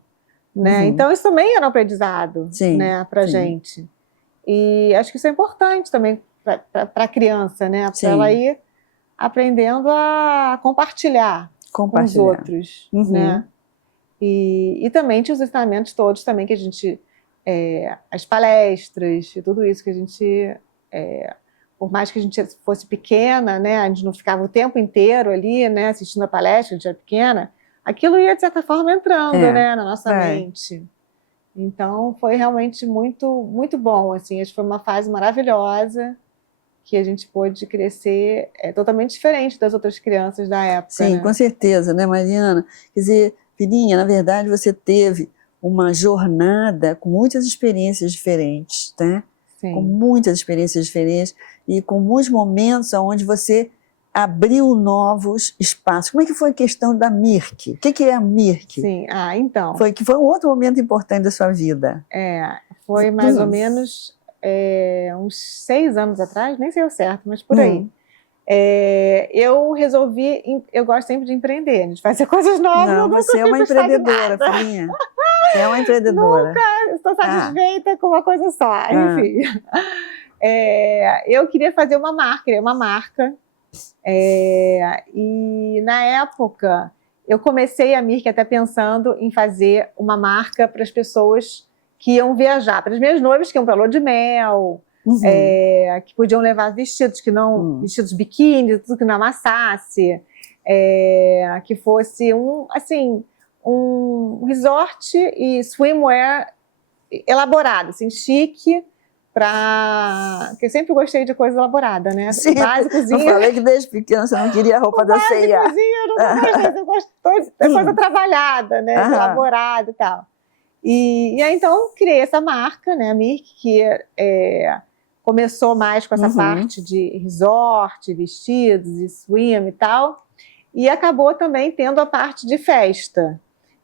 né? Então isso também era um aprendizado, né, para gente. E acho que isso é importante também para a criança, né? Para ela ir aprendendo a compartilhar com os outros, né? E também tinha os ensinamentos todos também que a gente, as palestras e tudo isso que a gente por mais que a gente fosse pequena, né, a gente não ficava o tempo inteiro ali, né, assistindo a palestra, a gente era pequena, aquilo ia, de certa forma, entrando, né, na nossa mente. Então, foi realmente muito, muito bom, assim, acho que foi uma fase maravilhosa, que a gente pôde crescer totalmente diferente das outras crianças da época. Sim, né? Com certeza, né, Mariana? Quer dizer, filhinha, na verdade, você teve uma jornada com muitas experiências diferentes, né? Sim. Com muitas experiências diferentes e com muitos momentos onde você abriu novos espaços. Como é que foi a questão da Mirk? O que é a Mirk? Sim, então. Foi um outro momento importante da sua vida. Foi mais ou menos uns 6 anos atrás, nem sei o certo, mas por aí. Eu resolvi, eu gosto sempre de empreender, de fazer coisas novas. Não, você é uma empreendedora, filhinha. Você é uma empreendedora. Nunca estou satisfeita com uma coisa só. Enfim, eu queria fazer uma marca, e na época eu comecei a Mirk até pensando em fazer uma marca para as pessoas que iam viajar, para as minhas noivas que iam para a lua de mel, que podiam levar vestidos que não, vestidos biquíni, tudo que não amassasse, que fosse um resort e swimwear elaborado, assim, chique, porque eu sempre gostei de coisa elaborada, né? Sim, Básicozinha. Eu falei que desde pequena você não queria a roupa da C&A. Básicozinho, eu não gosto, eu gosto de coisa trabalhada, né? Elaborada e tal. E aí, então, criei essa marca, né, a Mirk, que começou mais com essa parte de resort, vestidos e swim e tal, e acabou também tendo a parte de festa,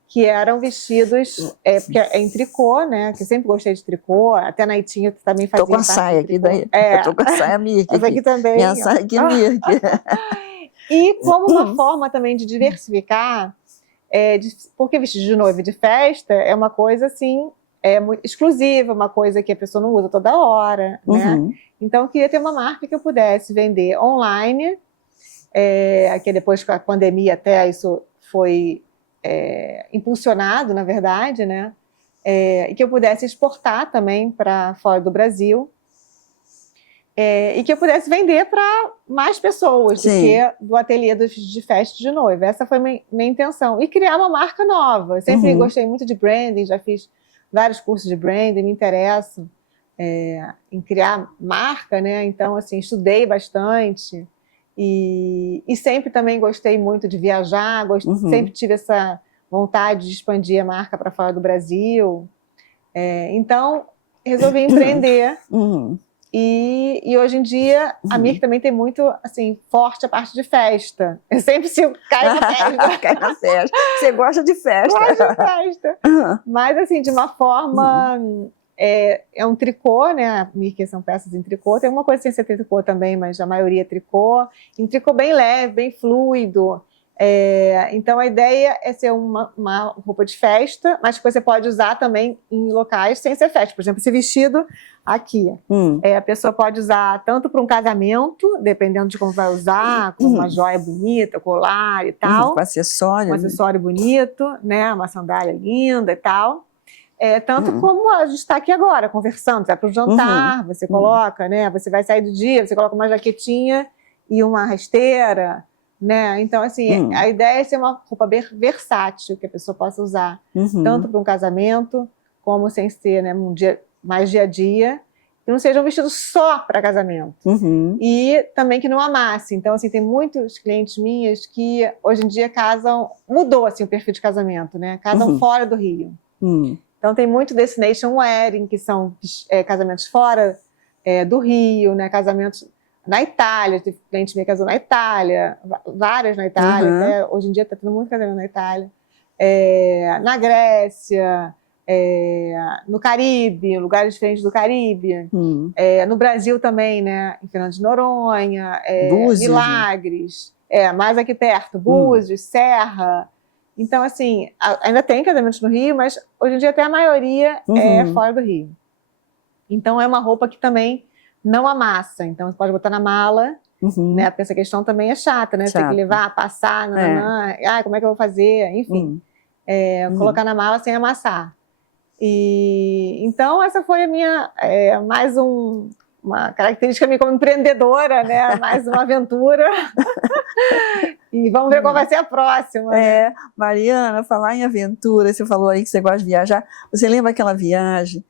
que eram vestidos, porque é em tricô, né, que eu sempre gostei de tricô, até na Itinha também fazia parte. Tô com a saia aqui, daí. Eu tô com a saia Mirk. Essa aqui também. Minha saia aqui Mirk. E como uma forma também de diversificar, porque vestido de noiva de festa é uma coisa assim, muito exclusiva, uma coisa que a pessoa não usa toda hora, né? Então eu queria ter uma marca que eu pudesse vender online, que depois com a pandemia até isso foi impulsionado, na verdade, né? E que eu pudesse exportar também para fora do Brasil. E que eu pudesse vender para mais pessoas do que do ateliê de festa de noiva. Essa foi minha intenção. E criar uma marca nova. Eu sempre gostei muito de branding, já fiz vários cursos de branding, me interesso em criar marca, né? Então, assim, estudei bastante. E sempre também gostei muito de viajar, sempre tive essa vontade de expandir a marca para fora do Brasil. Então, resolvi empreender. E hoje em dia, a Mirk também tem muito, assim, forte a parte de festa. Eu sempre caio na festa. Cai na festa. Você gosta de festa. Gosto de festa. Mas, assim, de uma forma... É um tricô, né? A Mirk são peças em tricô. Tem uma coisa sem ser tricô também, mas a maioria é tricô. Em tricô bem leve, bem fluido. Então, a ideia é ser uma roupa de festa, mas que você pode usar também em locais sem ser festa. Por exemplo, esse vestido aqui. A pessoa pode usar tanto para um casamento, dependendo de como vai usar, com uma joia bonita, colar e tal. Com acessório. Um acessório bonito, né? Uma sandália linda e tal. Tanto como a gente está aqui agora, conversando. Vai para o jantar, você coloca, né? Você vai sair do dia, você coloca uma jaquetinha e uma rasteira, né? Então, assim, a ideia é ser uma roupa versátil, que a pessoa possa usar, tanto para um casamento, como sem ser, né, mais dia a dia, que não seja um vestido só para casamento. E também que não amasse. Então, assim, tem muitos clientes minhas que hoje em dia mudou assim, o perfil de casamento, né? Casam fora do Rio. Então, tem muito destination wedding, que são casamentos fora do Rio, né? Casamentos na Itália, tem cliente minha que casou na Itália, várias na Itália, até hoje em dia está tendo muito casamento na Itália, na Grécia, no Caribe, lugares diferentes do Caribe, no Brasil também, né? Em Fernando de Noronha, Milagres, mais aqui perto, Búzios, Serra. Então, assim, ainda tem casamentos no Rio, mas hoje em dia até a maioria é fora do Rio. Então, é uma roupa que também não amassa. Então, você pode botar na mala, né? Porque essa questão também é chata, né? Você tem que levar, passar, como é que eu vou fazer? Enfim, colocar na mala sem amassar. Então, essa foi a minha, mais uma característica minha como empreendedora, né? Mais uma aventura. E vamos ver qual vai ser a próxima. Né? Mariana, falar em aventura, você falou aí que você gosta de viajar. Você lembra aquela viagem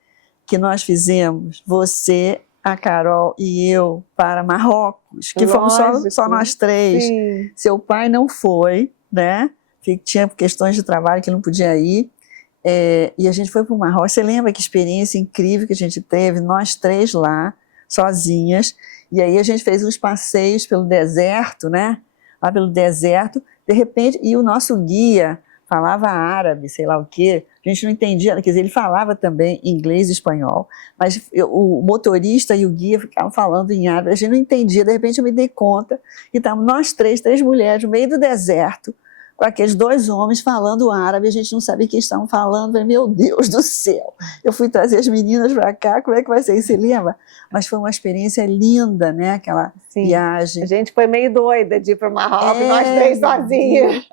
que nós fizemos, você, a Carol e eu, para Marrocos, que fomos só nós três. Sim. Seu pai não foi, né? Tinha questões de trabalho que não podia ir. E a gente foi para o Marrocos. Você lembra que experiência incrível que a gente teve, nós três lá, sozinhas. E aí a gente fez uns passeios pelo deserto, né? Lá pelo deserto, de repente, e o nosso guia falava árabe, sei lá o quê, a gente não entendia, quer dizer, ele falava também inglês e espanhol, mas o motorista e o guia ficavam falando em árabe, a gente não entendia, de repente eu me dei conta que estávamos nós três mulheres, no meio do deserto, com aqueles 2 homens falando árabe, a gente não sabia o que eles estavam falando. Falei, meu Deus do céu, eu fui trazer as meninas para cá, como é que vai ser? Você lembra? Mas foi uma experiência linda, né? Aquela viagem. A gente foi meio doida de ir para o Marrocos, nós 3 sozinhas,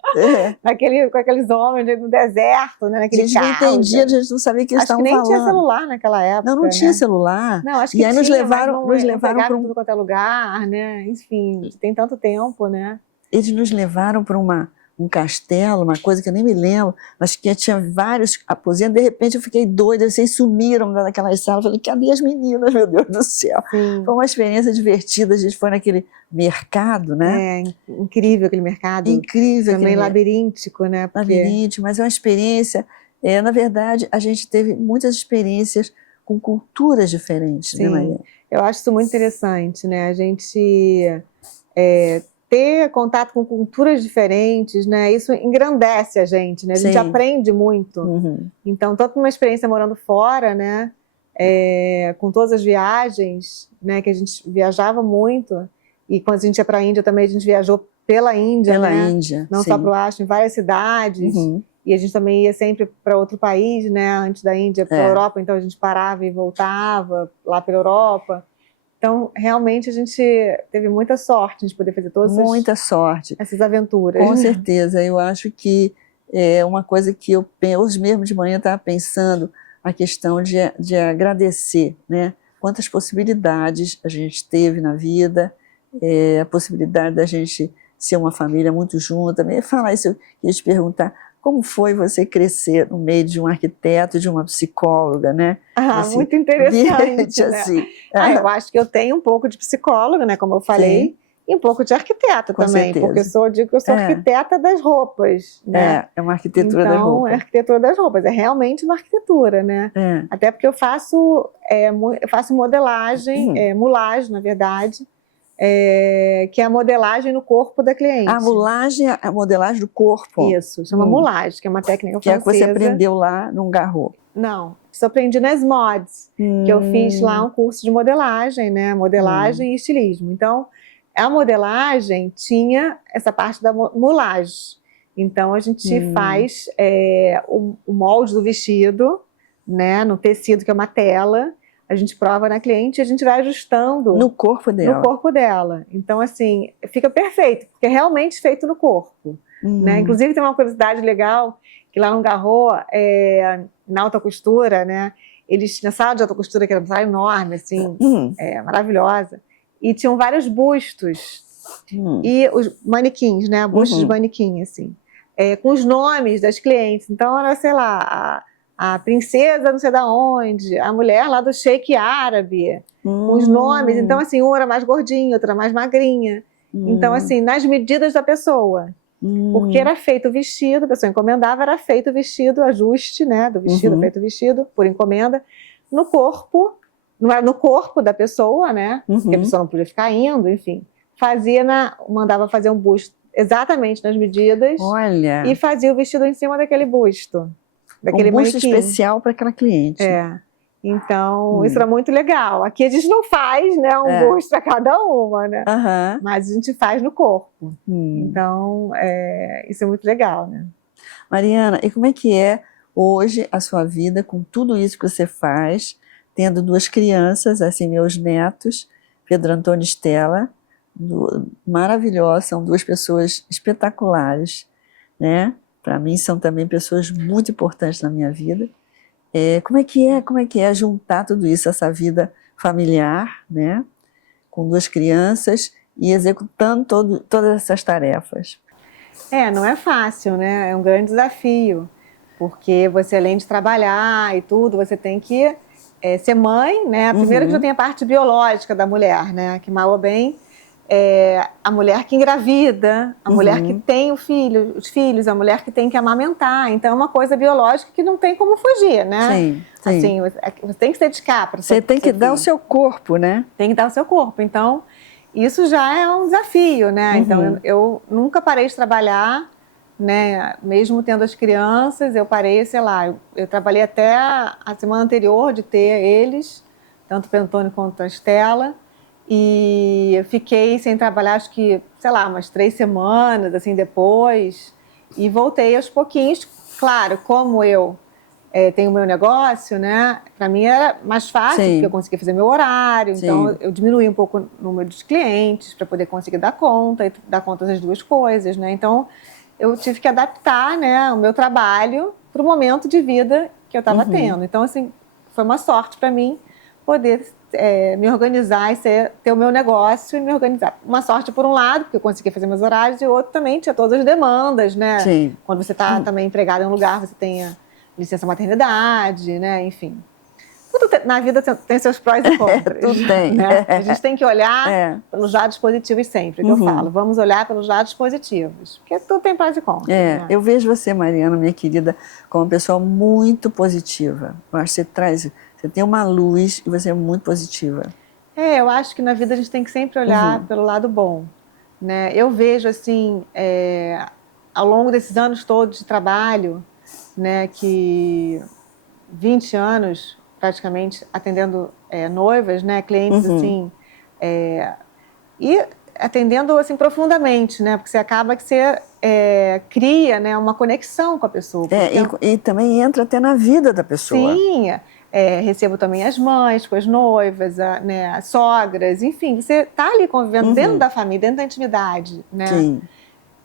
com aqueles homens no deserto, né? Naquele a gente não entendia, a gente não sabia o que eles estavam falando. Acho que nem tinha celular naquela época. Não tinha celular. Não, acho que e aí tinha, nos levaram para tudo quanto é lugar, né? Enfim, tem tanto tempo, né? Eles nos levaram para um castelo, uma coisa que eu nem me lembro, mas que tinha vários aposentos. De repente eu fiquei doida, vocês sumiram daquelas salas. Falei, cadê as meninas, meu Deus do céu? Sim. Foi uma experiência divertida. A gente foi naquele mercado, né? Incrível aquele mercado. Incrível. Também labiríntico, né? Labiríntico, mas é uma experiência. Na verdade, a gente teve muitas experiências com culturas diferentes, Sim. né, Maria? Eu acho isso muito interessante, né? A gente ter contato com culturas diferentes, né? Isso engrandece a gente, né? A gente aprende muito. Então, tanto uma experiência morando fora, né? Com todas as viagens, né? Que a gente viajava muito. E quando a gente ia para a Índia também, a gente viajou pela Índia, pela né? Índia, não só para o Ashton, em várias cidades. E a gente também ia sempre para outro país, né? Antes da Índia, para a Europa. Então, a gente parava e voltava lá pela Europa. Então, realmente, a gente teve muita sorte de poder fazer todas essas aventuras. Com certeza. Eu acho que é uma coisa que hoje mesmo de manhã estava pensando, a questão de agradecer, né? Quantas possibilidades a gente teve na vida, a possibilidade da gente ser uma família muito junta. Falar isso, eu ia te perguntar, como foi você crescer no meio de um arquiteto e de uma psicóloga, né? Assim, muito interessante, né? Assim. Eu acho que eu tenho um pouco de psicóloga, né? Como eu falei, e um pouco de arquiteta também, certeza. Porque eu digo que eu sou arquiteta das roupas, né? É uma arquitetura das roupas. Então, é arquitetura das roupas, é realmente uma arquitetura, né? Até porque eu faço modelagem, mulagem, na verdade, que é a modelagem no corpo da cliente. A modelagem do corpo? Isso, chama mulagem, que é uma técnica francesa. Que é que você aprendeu lá no Garrot? Não, isso eu aprendi nas mods, que eu fiz lá um curso de modelagem, né? Modelagem e estilismo. Então, a modelagem tinha essa parte da mulagem. Então, a gente faz o molde do vestido, né? No tecido, que é uma tela. A gente prova na cliente e a gente vai ajustando. No corpo dela. No corpo dela. Então, assim, fica perfeito, porque é realmente feito no corpo. Né? Inclusive, tem uma curiosidade legal, que lá no Garrot, na alta costura, né? Eles tinham sala de alta costura, que era uma sala enorme, assim, maravilhosa, e tinham vários bustos. E os manequins, né? Bustos de manequim, assim, com os nomes das clientes. Então, era, sei lá, a princesa não sei da onde, a mulher lá do sheik árabe, com os nomes. Então, assim, um era mais gordinho, outra mais magrinha. Então, assim, nas medidas da pessoa. Porque era feito o vestido, a pessoa encomendava, era feito o vestido, ajuste, né, do vestido, feito o vestido, por encomenda, no corpo, não era no corpo da pessoa, né, porque a pessoa não podia ficar indo, enfim. Mandava fazer um busto exatamente nas medidas. Olha. E fazia o vestido em cima daquele busto. Daquele busto manequim. especial para aquela cliente. Então, isso era muito legal. Aqui a gente não faz, né, busto para cada uma, né? Mas a gente faz no corpo. Então, isso é muito legal, né? Mariana, e como é que é hoje a sua vida com tudo isso que você faz, tendo 2 crianças, assim, meus netos, Pedro Antônio e Estela, maravilhosas, são 2 pessoas espetaculares, né? Para mim são também pessoas muito importantes na minha vida. Como é que é juntar tudo isso, essa familiar, né, com 2 crianças e executando todas essas tarefas? Não é fácil, né? É um grande desafio, porque você, além de trabalhar e tudo, você tem que ser mãe, né? Primeiro que já tem a parte biológica da mulher, né? Que mal ou bem a mulher que engravida, a mulher que tem os filhos, a mulher que tem que amamentar. Então é uma coisa biológica que não tem como fugir, né? Sim. Assim, você tem que se dedicar para você tem que dar o seu corpo, né? Tem que dar o seu corpo. Então, isso já é um desafio, né? Então, eu nunca parei de trabalhar, né? Mesmo tendo as crianças, eu parei, sei lá, eu trabalhei até a semana anterior de ter eles, tanto o Antônio quanto a Estela. E eu fiquei sem trabalhar, acho que, sei lá, umas 3 semanas, assim, depois. E voltei aos pouquinhos. Claro, como eu tenho o meu negócio, né? Para mim era mais fácil, Sim. porque eu conseguia fazer meu horário. Sim. Então, eu diminuí um pouco o número de clientes para poder conseguir dar conta e dar conta das duas coisas, né? Então, eu tive que adaptar, né, o meu trabalho para o momento de vida que eu estava tendo. Então, assim, foi uma sorte para mim poder me organizar e ter o meu negócio e me organizar. Uma sorte por um lado, porque eu conseguia fazer meus horários, e outro também tinha todas as demandas, né? Sim. Quando você está também empregado em um lugar, você tem a licença maternidade, né? Enfim. Tudo na vida tem seus prós e contras. Tudo tem. Né? A gente tem que olhar pelos lados positivos sempre, que eu falo. Vamos olhar pelos lados positivos, porque tudo tem prós e contras. Né? Eu vejo você, Mariana, minha querida, como uma pessoa muito positiva. Eu acho que você tem uma luz e você é muito positiva. Eu acho que na vida a gente tem que sempre olhar pelo lado bom. Né? Eu vejo, assim, ao longo desses anos todos de trabalho, né, que 20 anos praticamente atendendo noivas, né, clientes assim, e atendendo assim profundamente, né, porque você acaba que você cria, né, uma conexão com a pessoa. E também entra até na vida da pessoa. Sim, recebo também as mães com as noivas, né, as sogras, enfim, você está ali convivendo dentro da família, dentro da intimidade, né? Sim.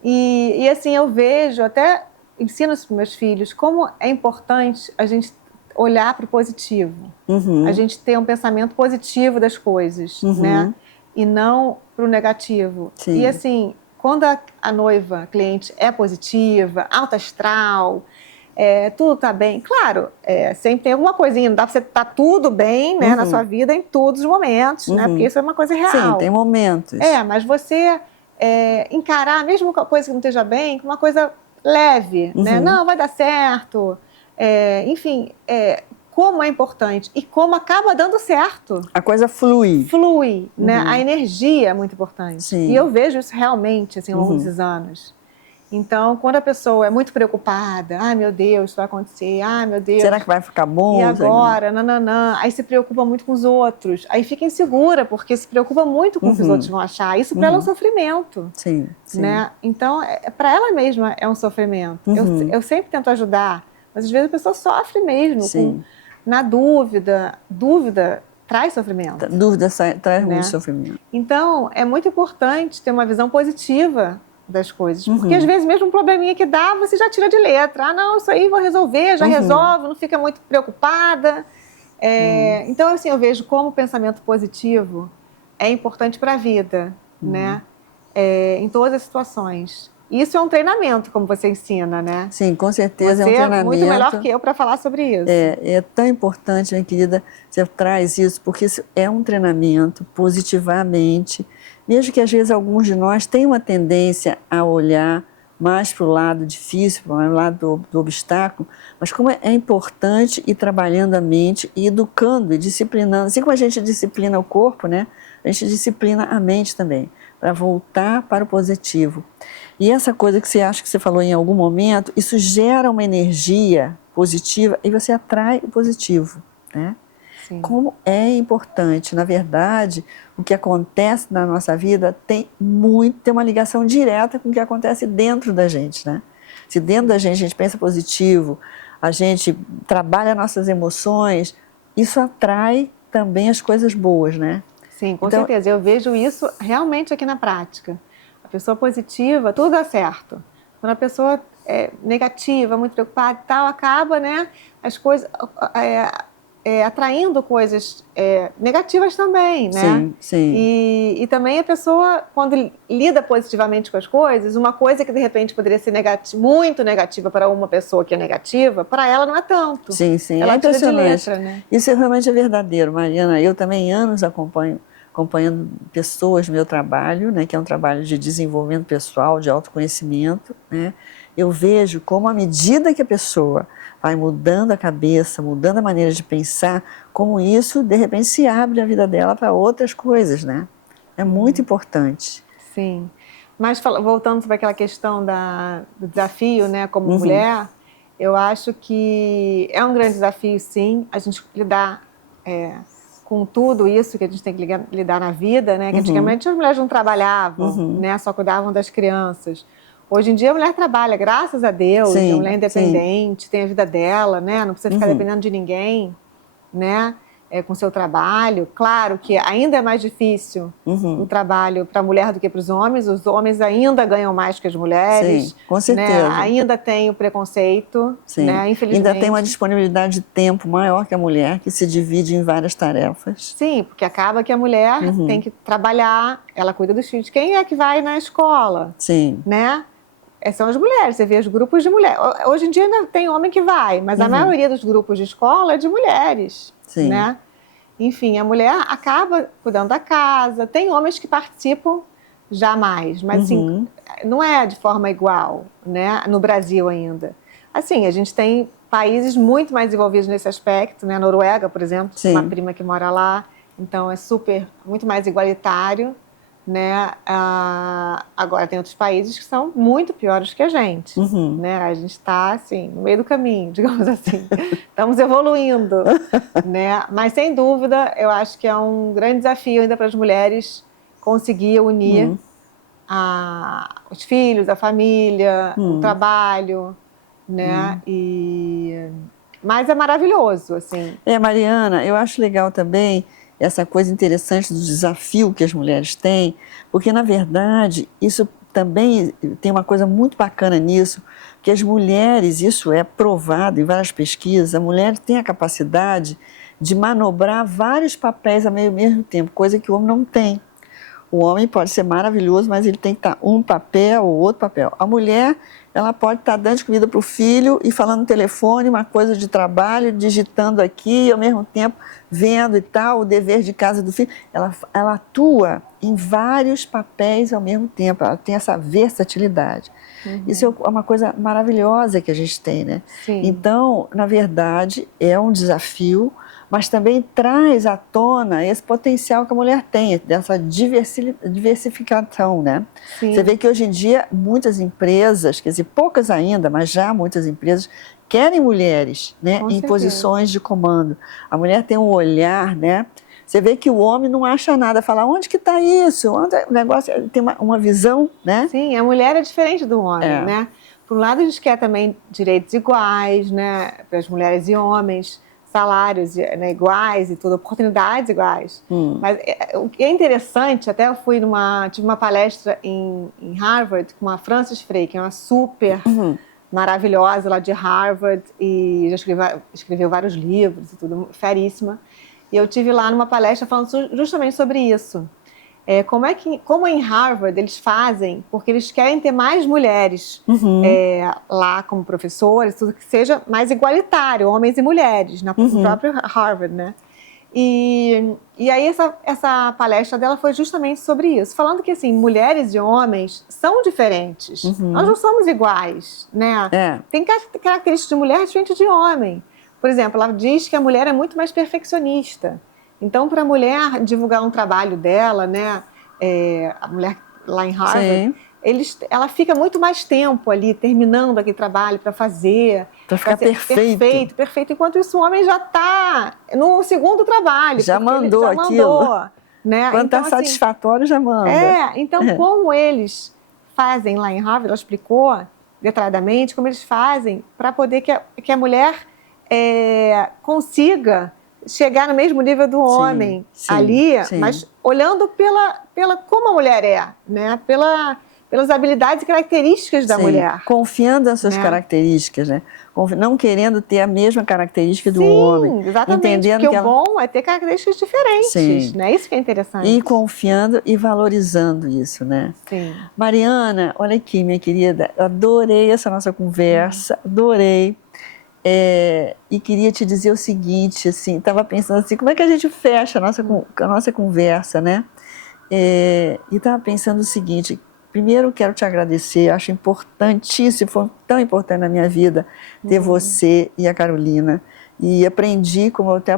E assim, eu vejo, até ensino isso para meus filhos, como é importante a gente olhar para o positivo. A gente ter um pensamento positivo das coisas, né? E não para o negativo. Sim. E assim, quando a noiva, a cliente é positiva, alta astral, tudo está bem. Claro, sempre tem alguma coisinha, não dá para você estar tudo bem, né, na sua vida em todos os momentos, né? Porque isso é uma coisa real. Sim, tem momentos. Mas você encarar, mesmo com a coisa que não esteja bem, com uma coisa leve, né? Não, vai dar certo. Enfim, como é importante e como acaba dando certo. A coisa flui. Flui, né? A energia é muito importante. Sim. E eu vejo isso realmente, assim, ao longo desses anos. Então, quando a pessoa é muito preocupada, ai meu Deus, isso vai acontecer, ai meu Deus. Será que vai ficar bom? E agora? Nananã. Aí se preocupa muito com os outros. Aí fica insegura, porque se preocupa muito com o que os outros vão achar. Isso para ela é um sofrimento. Sim, sim. Né? Então, para ela mesma é um sofrimento. Eu sempre tento ajudar, mas às vezes a pessoa sofre mesmo. Na dúvida. Dúvida traz sofrimento. Dúvida traz muito sofrimento. Então, é muito importante ter uma visão positiva das coisas. Porque às vezes mesmo um probleminha que dá, você já tira de letra. Ah, não, isso aí vou resolver, já resolve, não fica muito preocupada. Então, assim, eu vejo como o pensamento positivo é importante para a vida, né? Em todas as situações. Isso é um treinamento, como você ensina, né? Sim, com certeza você é um treinamento. Muito melhor que eu para falar sobre isso. É tão importante, minha querida, você traz isso, porque isso é um treinamento positivamente, mesmo que às vezes alguns de nós tenham uma tendência a olhar mais para o lado difícil, para o lado do obstáculo, mas como é importante ir trabalhando a mente e educando e disciplinando, assim como a gente disciplina o corpo, né? A gente disciplina a mente também, para voltar para o positivo. E essa coisa que você acha que você falou em algum momento, isso gera uma energia positiva e você atrai o positivo, né? Sim. Como é importante, na verdade, o que acontece na nossa vida tem uma ligação direta com o que acontece dentro da gente, né? Se dentro da gente a gente pensa positivo, a gente trabalha nossas emoções, isso atrai também as coisas boas, né? Sim, com certeza. Eu vejo isso realmente aqui na prática. A pessoa positiva, tudo dá certo. Quando a pessoa é negativa, muito preocupada e tal, acaba, né, as coisas atraindo coisas negativas também, né? Sim, sim. E também a pessoa, quando lida positivamente com as coisas, uma coisa que de repente poderia ser muito negativa para uma pessoa que é negativa, para ela não é tanto. Sim, sim. Ela é impressionante. tira de letra, né? Isso realmente é verdadeiro, Mariana. Eu também anos acompanhando pessoas no meu trabalho, né, que é um trabalho de desenvolvimento pessoal, de autoconhecimento, né? Eu vejo como à medida que a pessoa vai mudando a cabeça, mudando a maneira de pensar, como isso, de repente, se abre a vida dela para outras coisas, né? É muito importante. Sim. Mas voltando sobre aquela questão do desafio, né, como mulher, eu acho que é um grande desafio, sim, a gente lidar com tudo isso que a gente tem que lidar na vida, né? Que antigamente as mulheres não trabalhavam, né? Só cuidavam das crianças. Hoje em dia a mulher trabalha, graças a Deus, Sim, a mulher é sim. independente, tem a vida dela, né? Não precisa ficar dependendo de ninguém, né? Com seu trabalho. Claro que ainda é mais difícil o trabalho para a mulher do que para os homens ainda ganham mais que as mulheres. Sim, com Né? certeza. Ainda tem o preconceito, Sim. né? Infelizmente. Ainda tem uma disponibilidade de tempo maior que a mulher, que se divide em várias tarefas. Sim, porque acaba que a mulher tem que trabalhar, ela cuida dos filhos. Quem é que vai na escola? Sim. Né? São as mulheres, você vê os grupos de mulheres. Hoje em dia ainda tem homem que vai, mas a maioria dos grupos de escola é de mulheres. Sim. Né? Enfim, a mulher acaba cuidando da casa, tem homens que participam já mais, mas assim, não é de forma igual, né? No Brasil ainda. Assim, a gente tem países muito mais envolvidos nesse aspecto, né? A Noruega, por exemplo, tem uma prima que mora lá, então é muito mais igualitário, né? Agora tem outros países que são muito piores que a gente, né? A gente está assim no meio do caminho, digamos assim, estamos evoluindo, né? Mas sem dúvida, eu acho que é um grande desafio ainda para as mulheres conseguir unir os filhos, a família, o trabalho, né? Mas é maravilhoso, assim. Mariana, eu acho legal também essa coisa interessante do desafio que as mulheres têm, porque, na verdade, isso também tem uma coisa muito bacana nisso, que as mulheres, isso é provado em várias pesquisas, a mulher tem a capacidade de manobrar vários papéis ao mesmo tempo, coisa que o homem não tem. O homem pode ser maravilhoso, mas ele tem que estar um papel ou outro papel. A mulher, ela pode estar dando comida para o filho e falando no telefone, uma coisa de trabalho, digitando aqui, e ao mesmo tempo vendo e tal, o dever de casa do filho. Ela atua em vários papéis ao mesmo tempo, ela tem essa versatilidade. Isso é uma coisa maravilhosa que a gente tem, né? Sim. Então, na verdade, é um desafio, mas também traz à tona esse potencial que a mulher tem, dessa diversificação, né? Sim. Você vê que hoje em dia muitas empresas, quer dizer, poucas ainda, mas já muitas empresas querem mulheres, né, em posições de comando. A mulher tem um olhar, né? Você vê que o homem não acha nada, fala, onde que está isso? O negócio tem uma visão, né? Sim, a mulher é diferente do homem, né? Por um lado, a gente quer também direitos iguais, né, para as mulheres e homens, salários, né, iguais e tudo, oportunidades iguais. Mas o que é interessante, até eu tive uma palestra em Harvard com a Frances Frei, que é uma super maravilhosa lá de Harvard e já escreveu vários livros e tudo, feríssima. E eu tive lá numa palestra falando justamente sobre isso. Como em Harvard eles fazem, porque eles querem ter mais mulheres lá como professores, tudo que seja mais igualitário, homens e mulheres, no próprio Harvard, né? E aí essa palestra dela foi justamente sobre isso, falando que assim, mulheres e homens são diferentes, nós não somos iguais, né? Tem características de mulher diferentes de homem. Por exemplo, ela diz que a mulher é muito mais perfeccionista. Então, para a mulher divulgar um trabalho dela, né, a mulher lá em Harvard, ela fica muito mais tempo ali terminando aquele trabalho para fazer. Para ficar perfeito. Perfeito. Enquanto isso, o homem já está no segundo trabalho. Já mandou aquilo. Né? Quando está então, satisfatório, já manda. Então, como eles fazem lá em Harvard, ela explicou detalhadamente como eles fazem para poder que a mulher consiga chegar no mesmo nível do homem ali, mas olhando pela como a mulher é, né? Pelas habilidades e características da mulher. Confiando nas suas características, né? Não querendo ter a mesma característica do homem. Exatamente, entendendo porque o bom é ter características diferentes, né? Isso que é interessante. E confiando e valorizando isso, né? Sim. Mariana, olha aqui, minha querida, adorei essa nossa conversa, adorei. E queria te dizer o seguinte, assim, estava pensando assim, como é que a gente fecha a nossa conversa, né? E estava pensando o seguinte, primeiro quero te agradecer, acho importantíssimo, foi tão importante na minha vida ter você e a Carolina, e aprendi, como eu até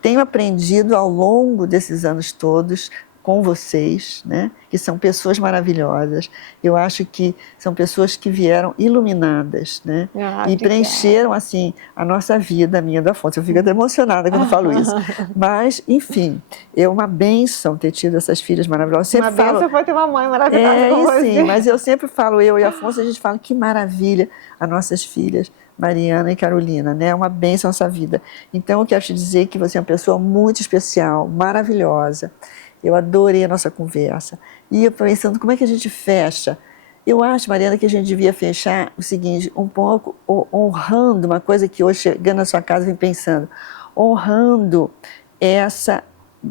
tenho aprendido ao longo desses anos todos, com vocês, né? Que são pessoas maravilhosas. Eu acho que são pessoas que vieram iluminadas, né? E preencheram assim a nossa vida, a minha da Afonso. Eu fico até emocionada quando falo isso. Mas, enfim, é uma bênção ter tido essas filhas maravilhosas. Uma bênção foi ter uma mãe maravilhosa como você. Sim, mas eu sempre falo, eu e Afonso, a gente fala que maravilha as nossas filhas, Mariana e Carolina, né? É uma bênção essa vida. Então, eu quero te dizer que você é uma pessoa muito especial, maravilhosa. Eu adorei a nossa conversa. E eu pensando, como é que a gente fecha? Eu acho, Mariana, que a gente devia fechar o seguinte, um pouco honrando uma coisa que hoje, chegando na sua casa, vim pensando, honrando essa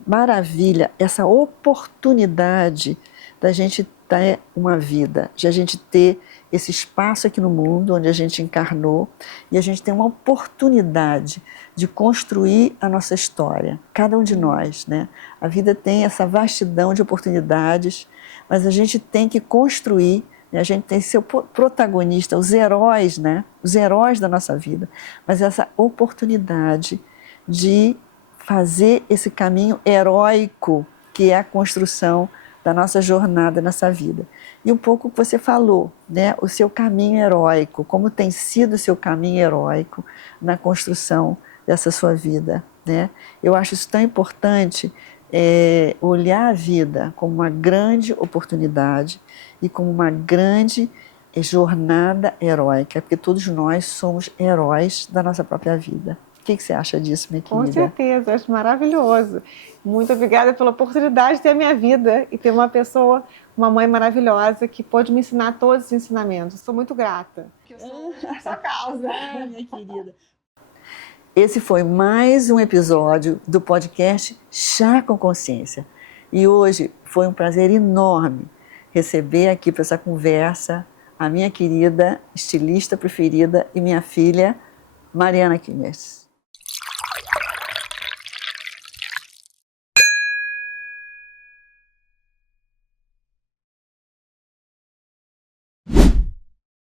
maravilha, essa oportunidade da gente ter uma vida, de a gente ter esse espaço aqui no mundo onde a gente encarnou e a gente tem uma oportunidade de construir a nossa história, cada um de nós, né? A vida tem essa vastidão de oportunidades, mas a gente tem que construir, né? A gente tem que ser o protagonista, os heróis, né? Os heróis da nossa vida, mas essa oportunidade de fazer esse caminho heróico que é a construção da nossa jornada nessa vida. E um pouco o que você falou, né? O seu caminho heróico, como tem sido o seu caminho heróico na construção dessa sua vida, né? Eu acho isso tão importante, olhar a vida como uma grande oportunidade e como uma grande jornada heróica, porque todos nós somos heróis da nossa própria vida. O que você acha disso, minha querida? Com certeza, acho maravilhoso. Muito obrigada pela oportunidade de ter a minha vida e ter uma pessoa, uma mãe maravilhosa que pôde me ensinar todos os ensinamentos. Sou muito grata. Eu sou por sua causa. Minha querida. Esse foi mais um episódio do podcast Chá com Consciência. E hoje foi um prazer enorme receber aqui para essa conversa a minha querida estilista preferida e minha filha, Mariana Kimmers.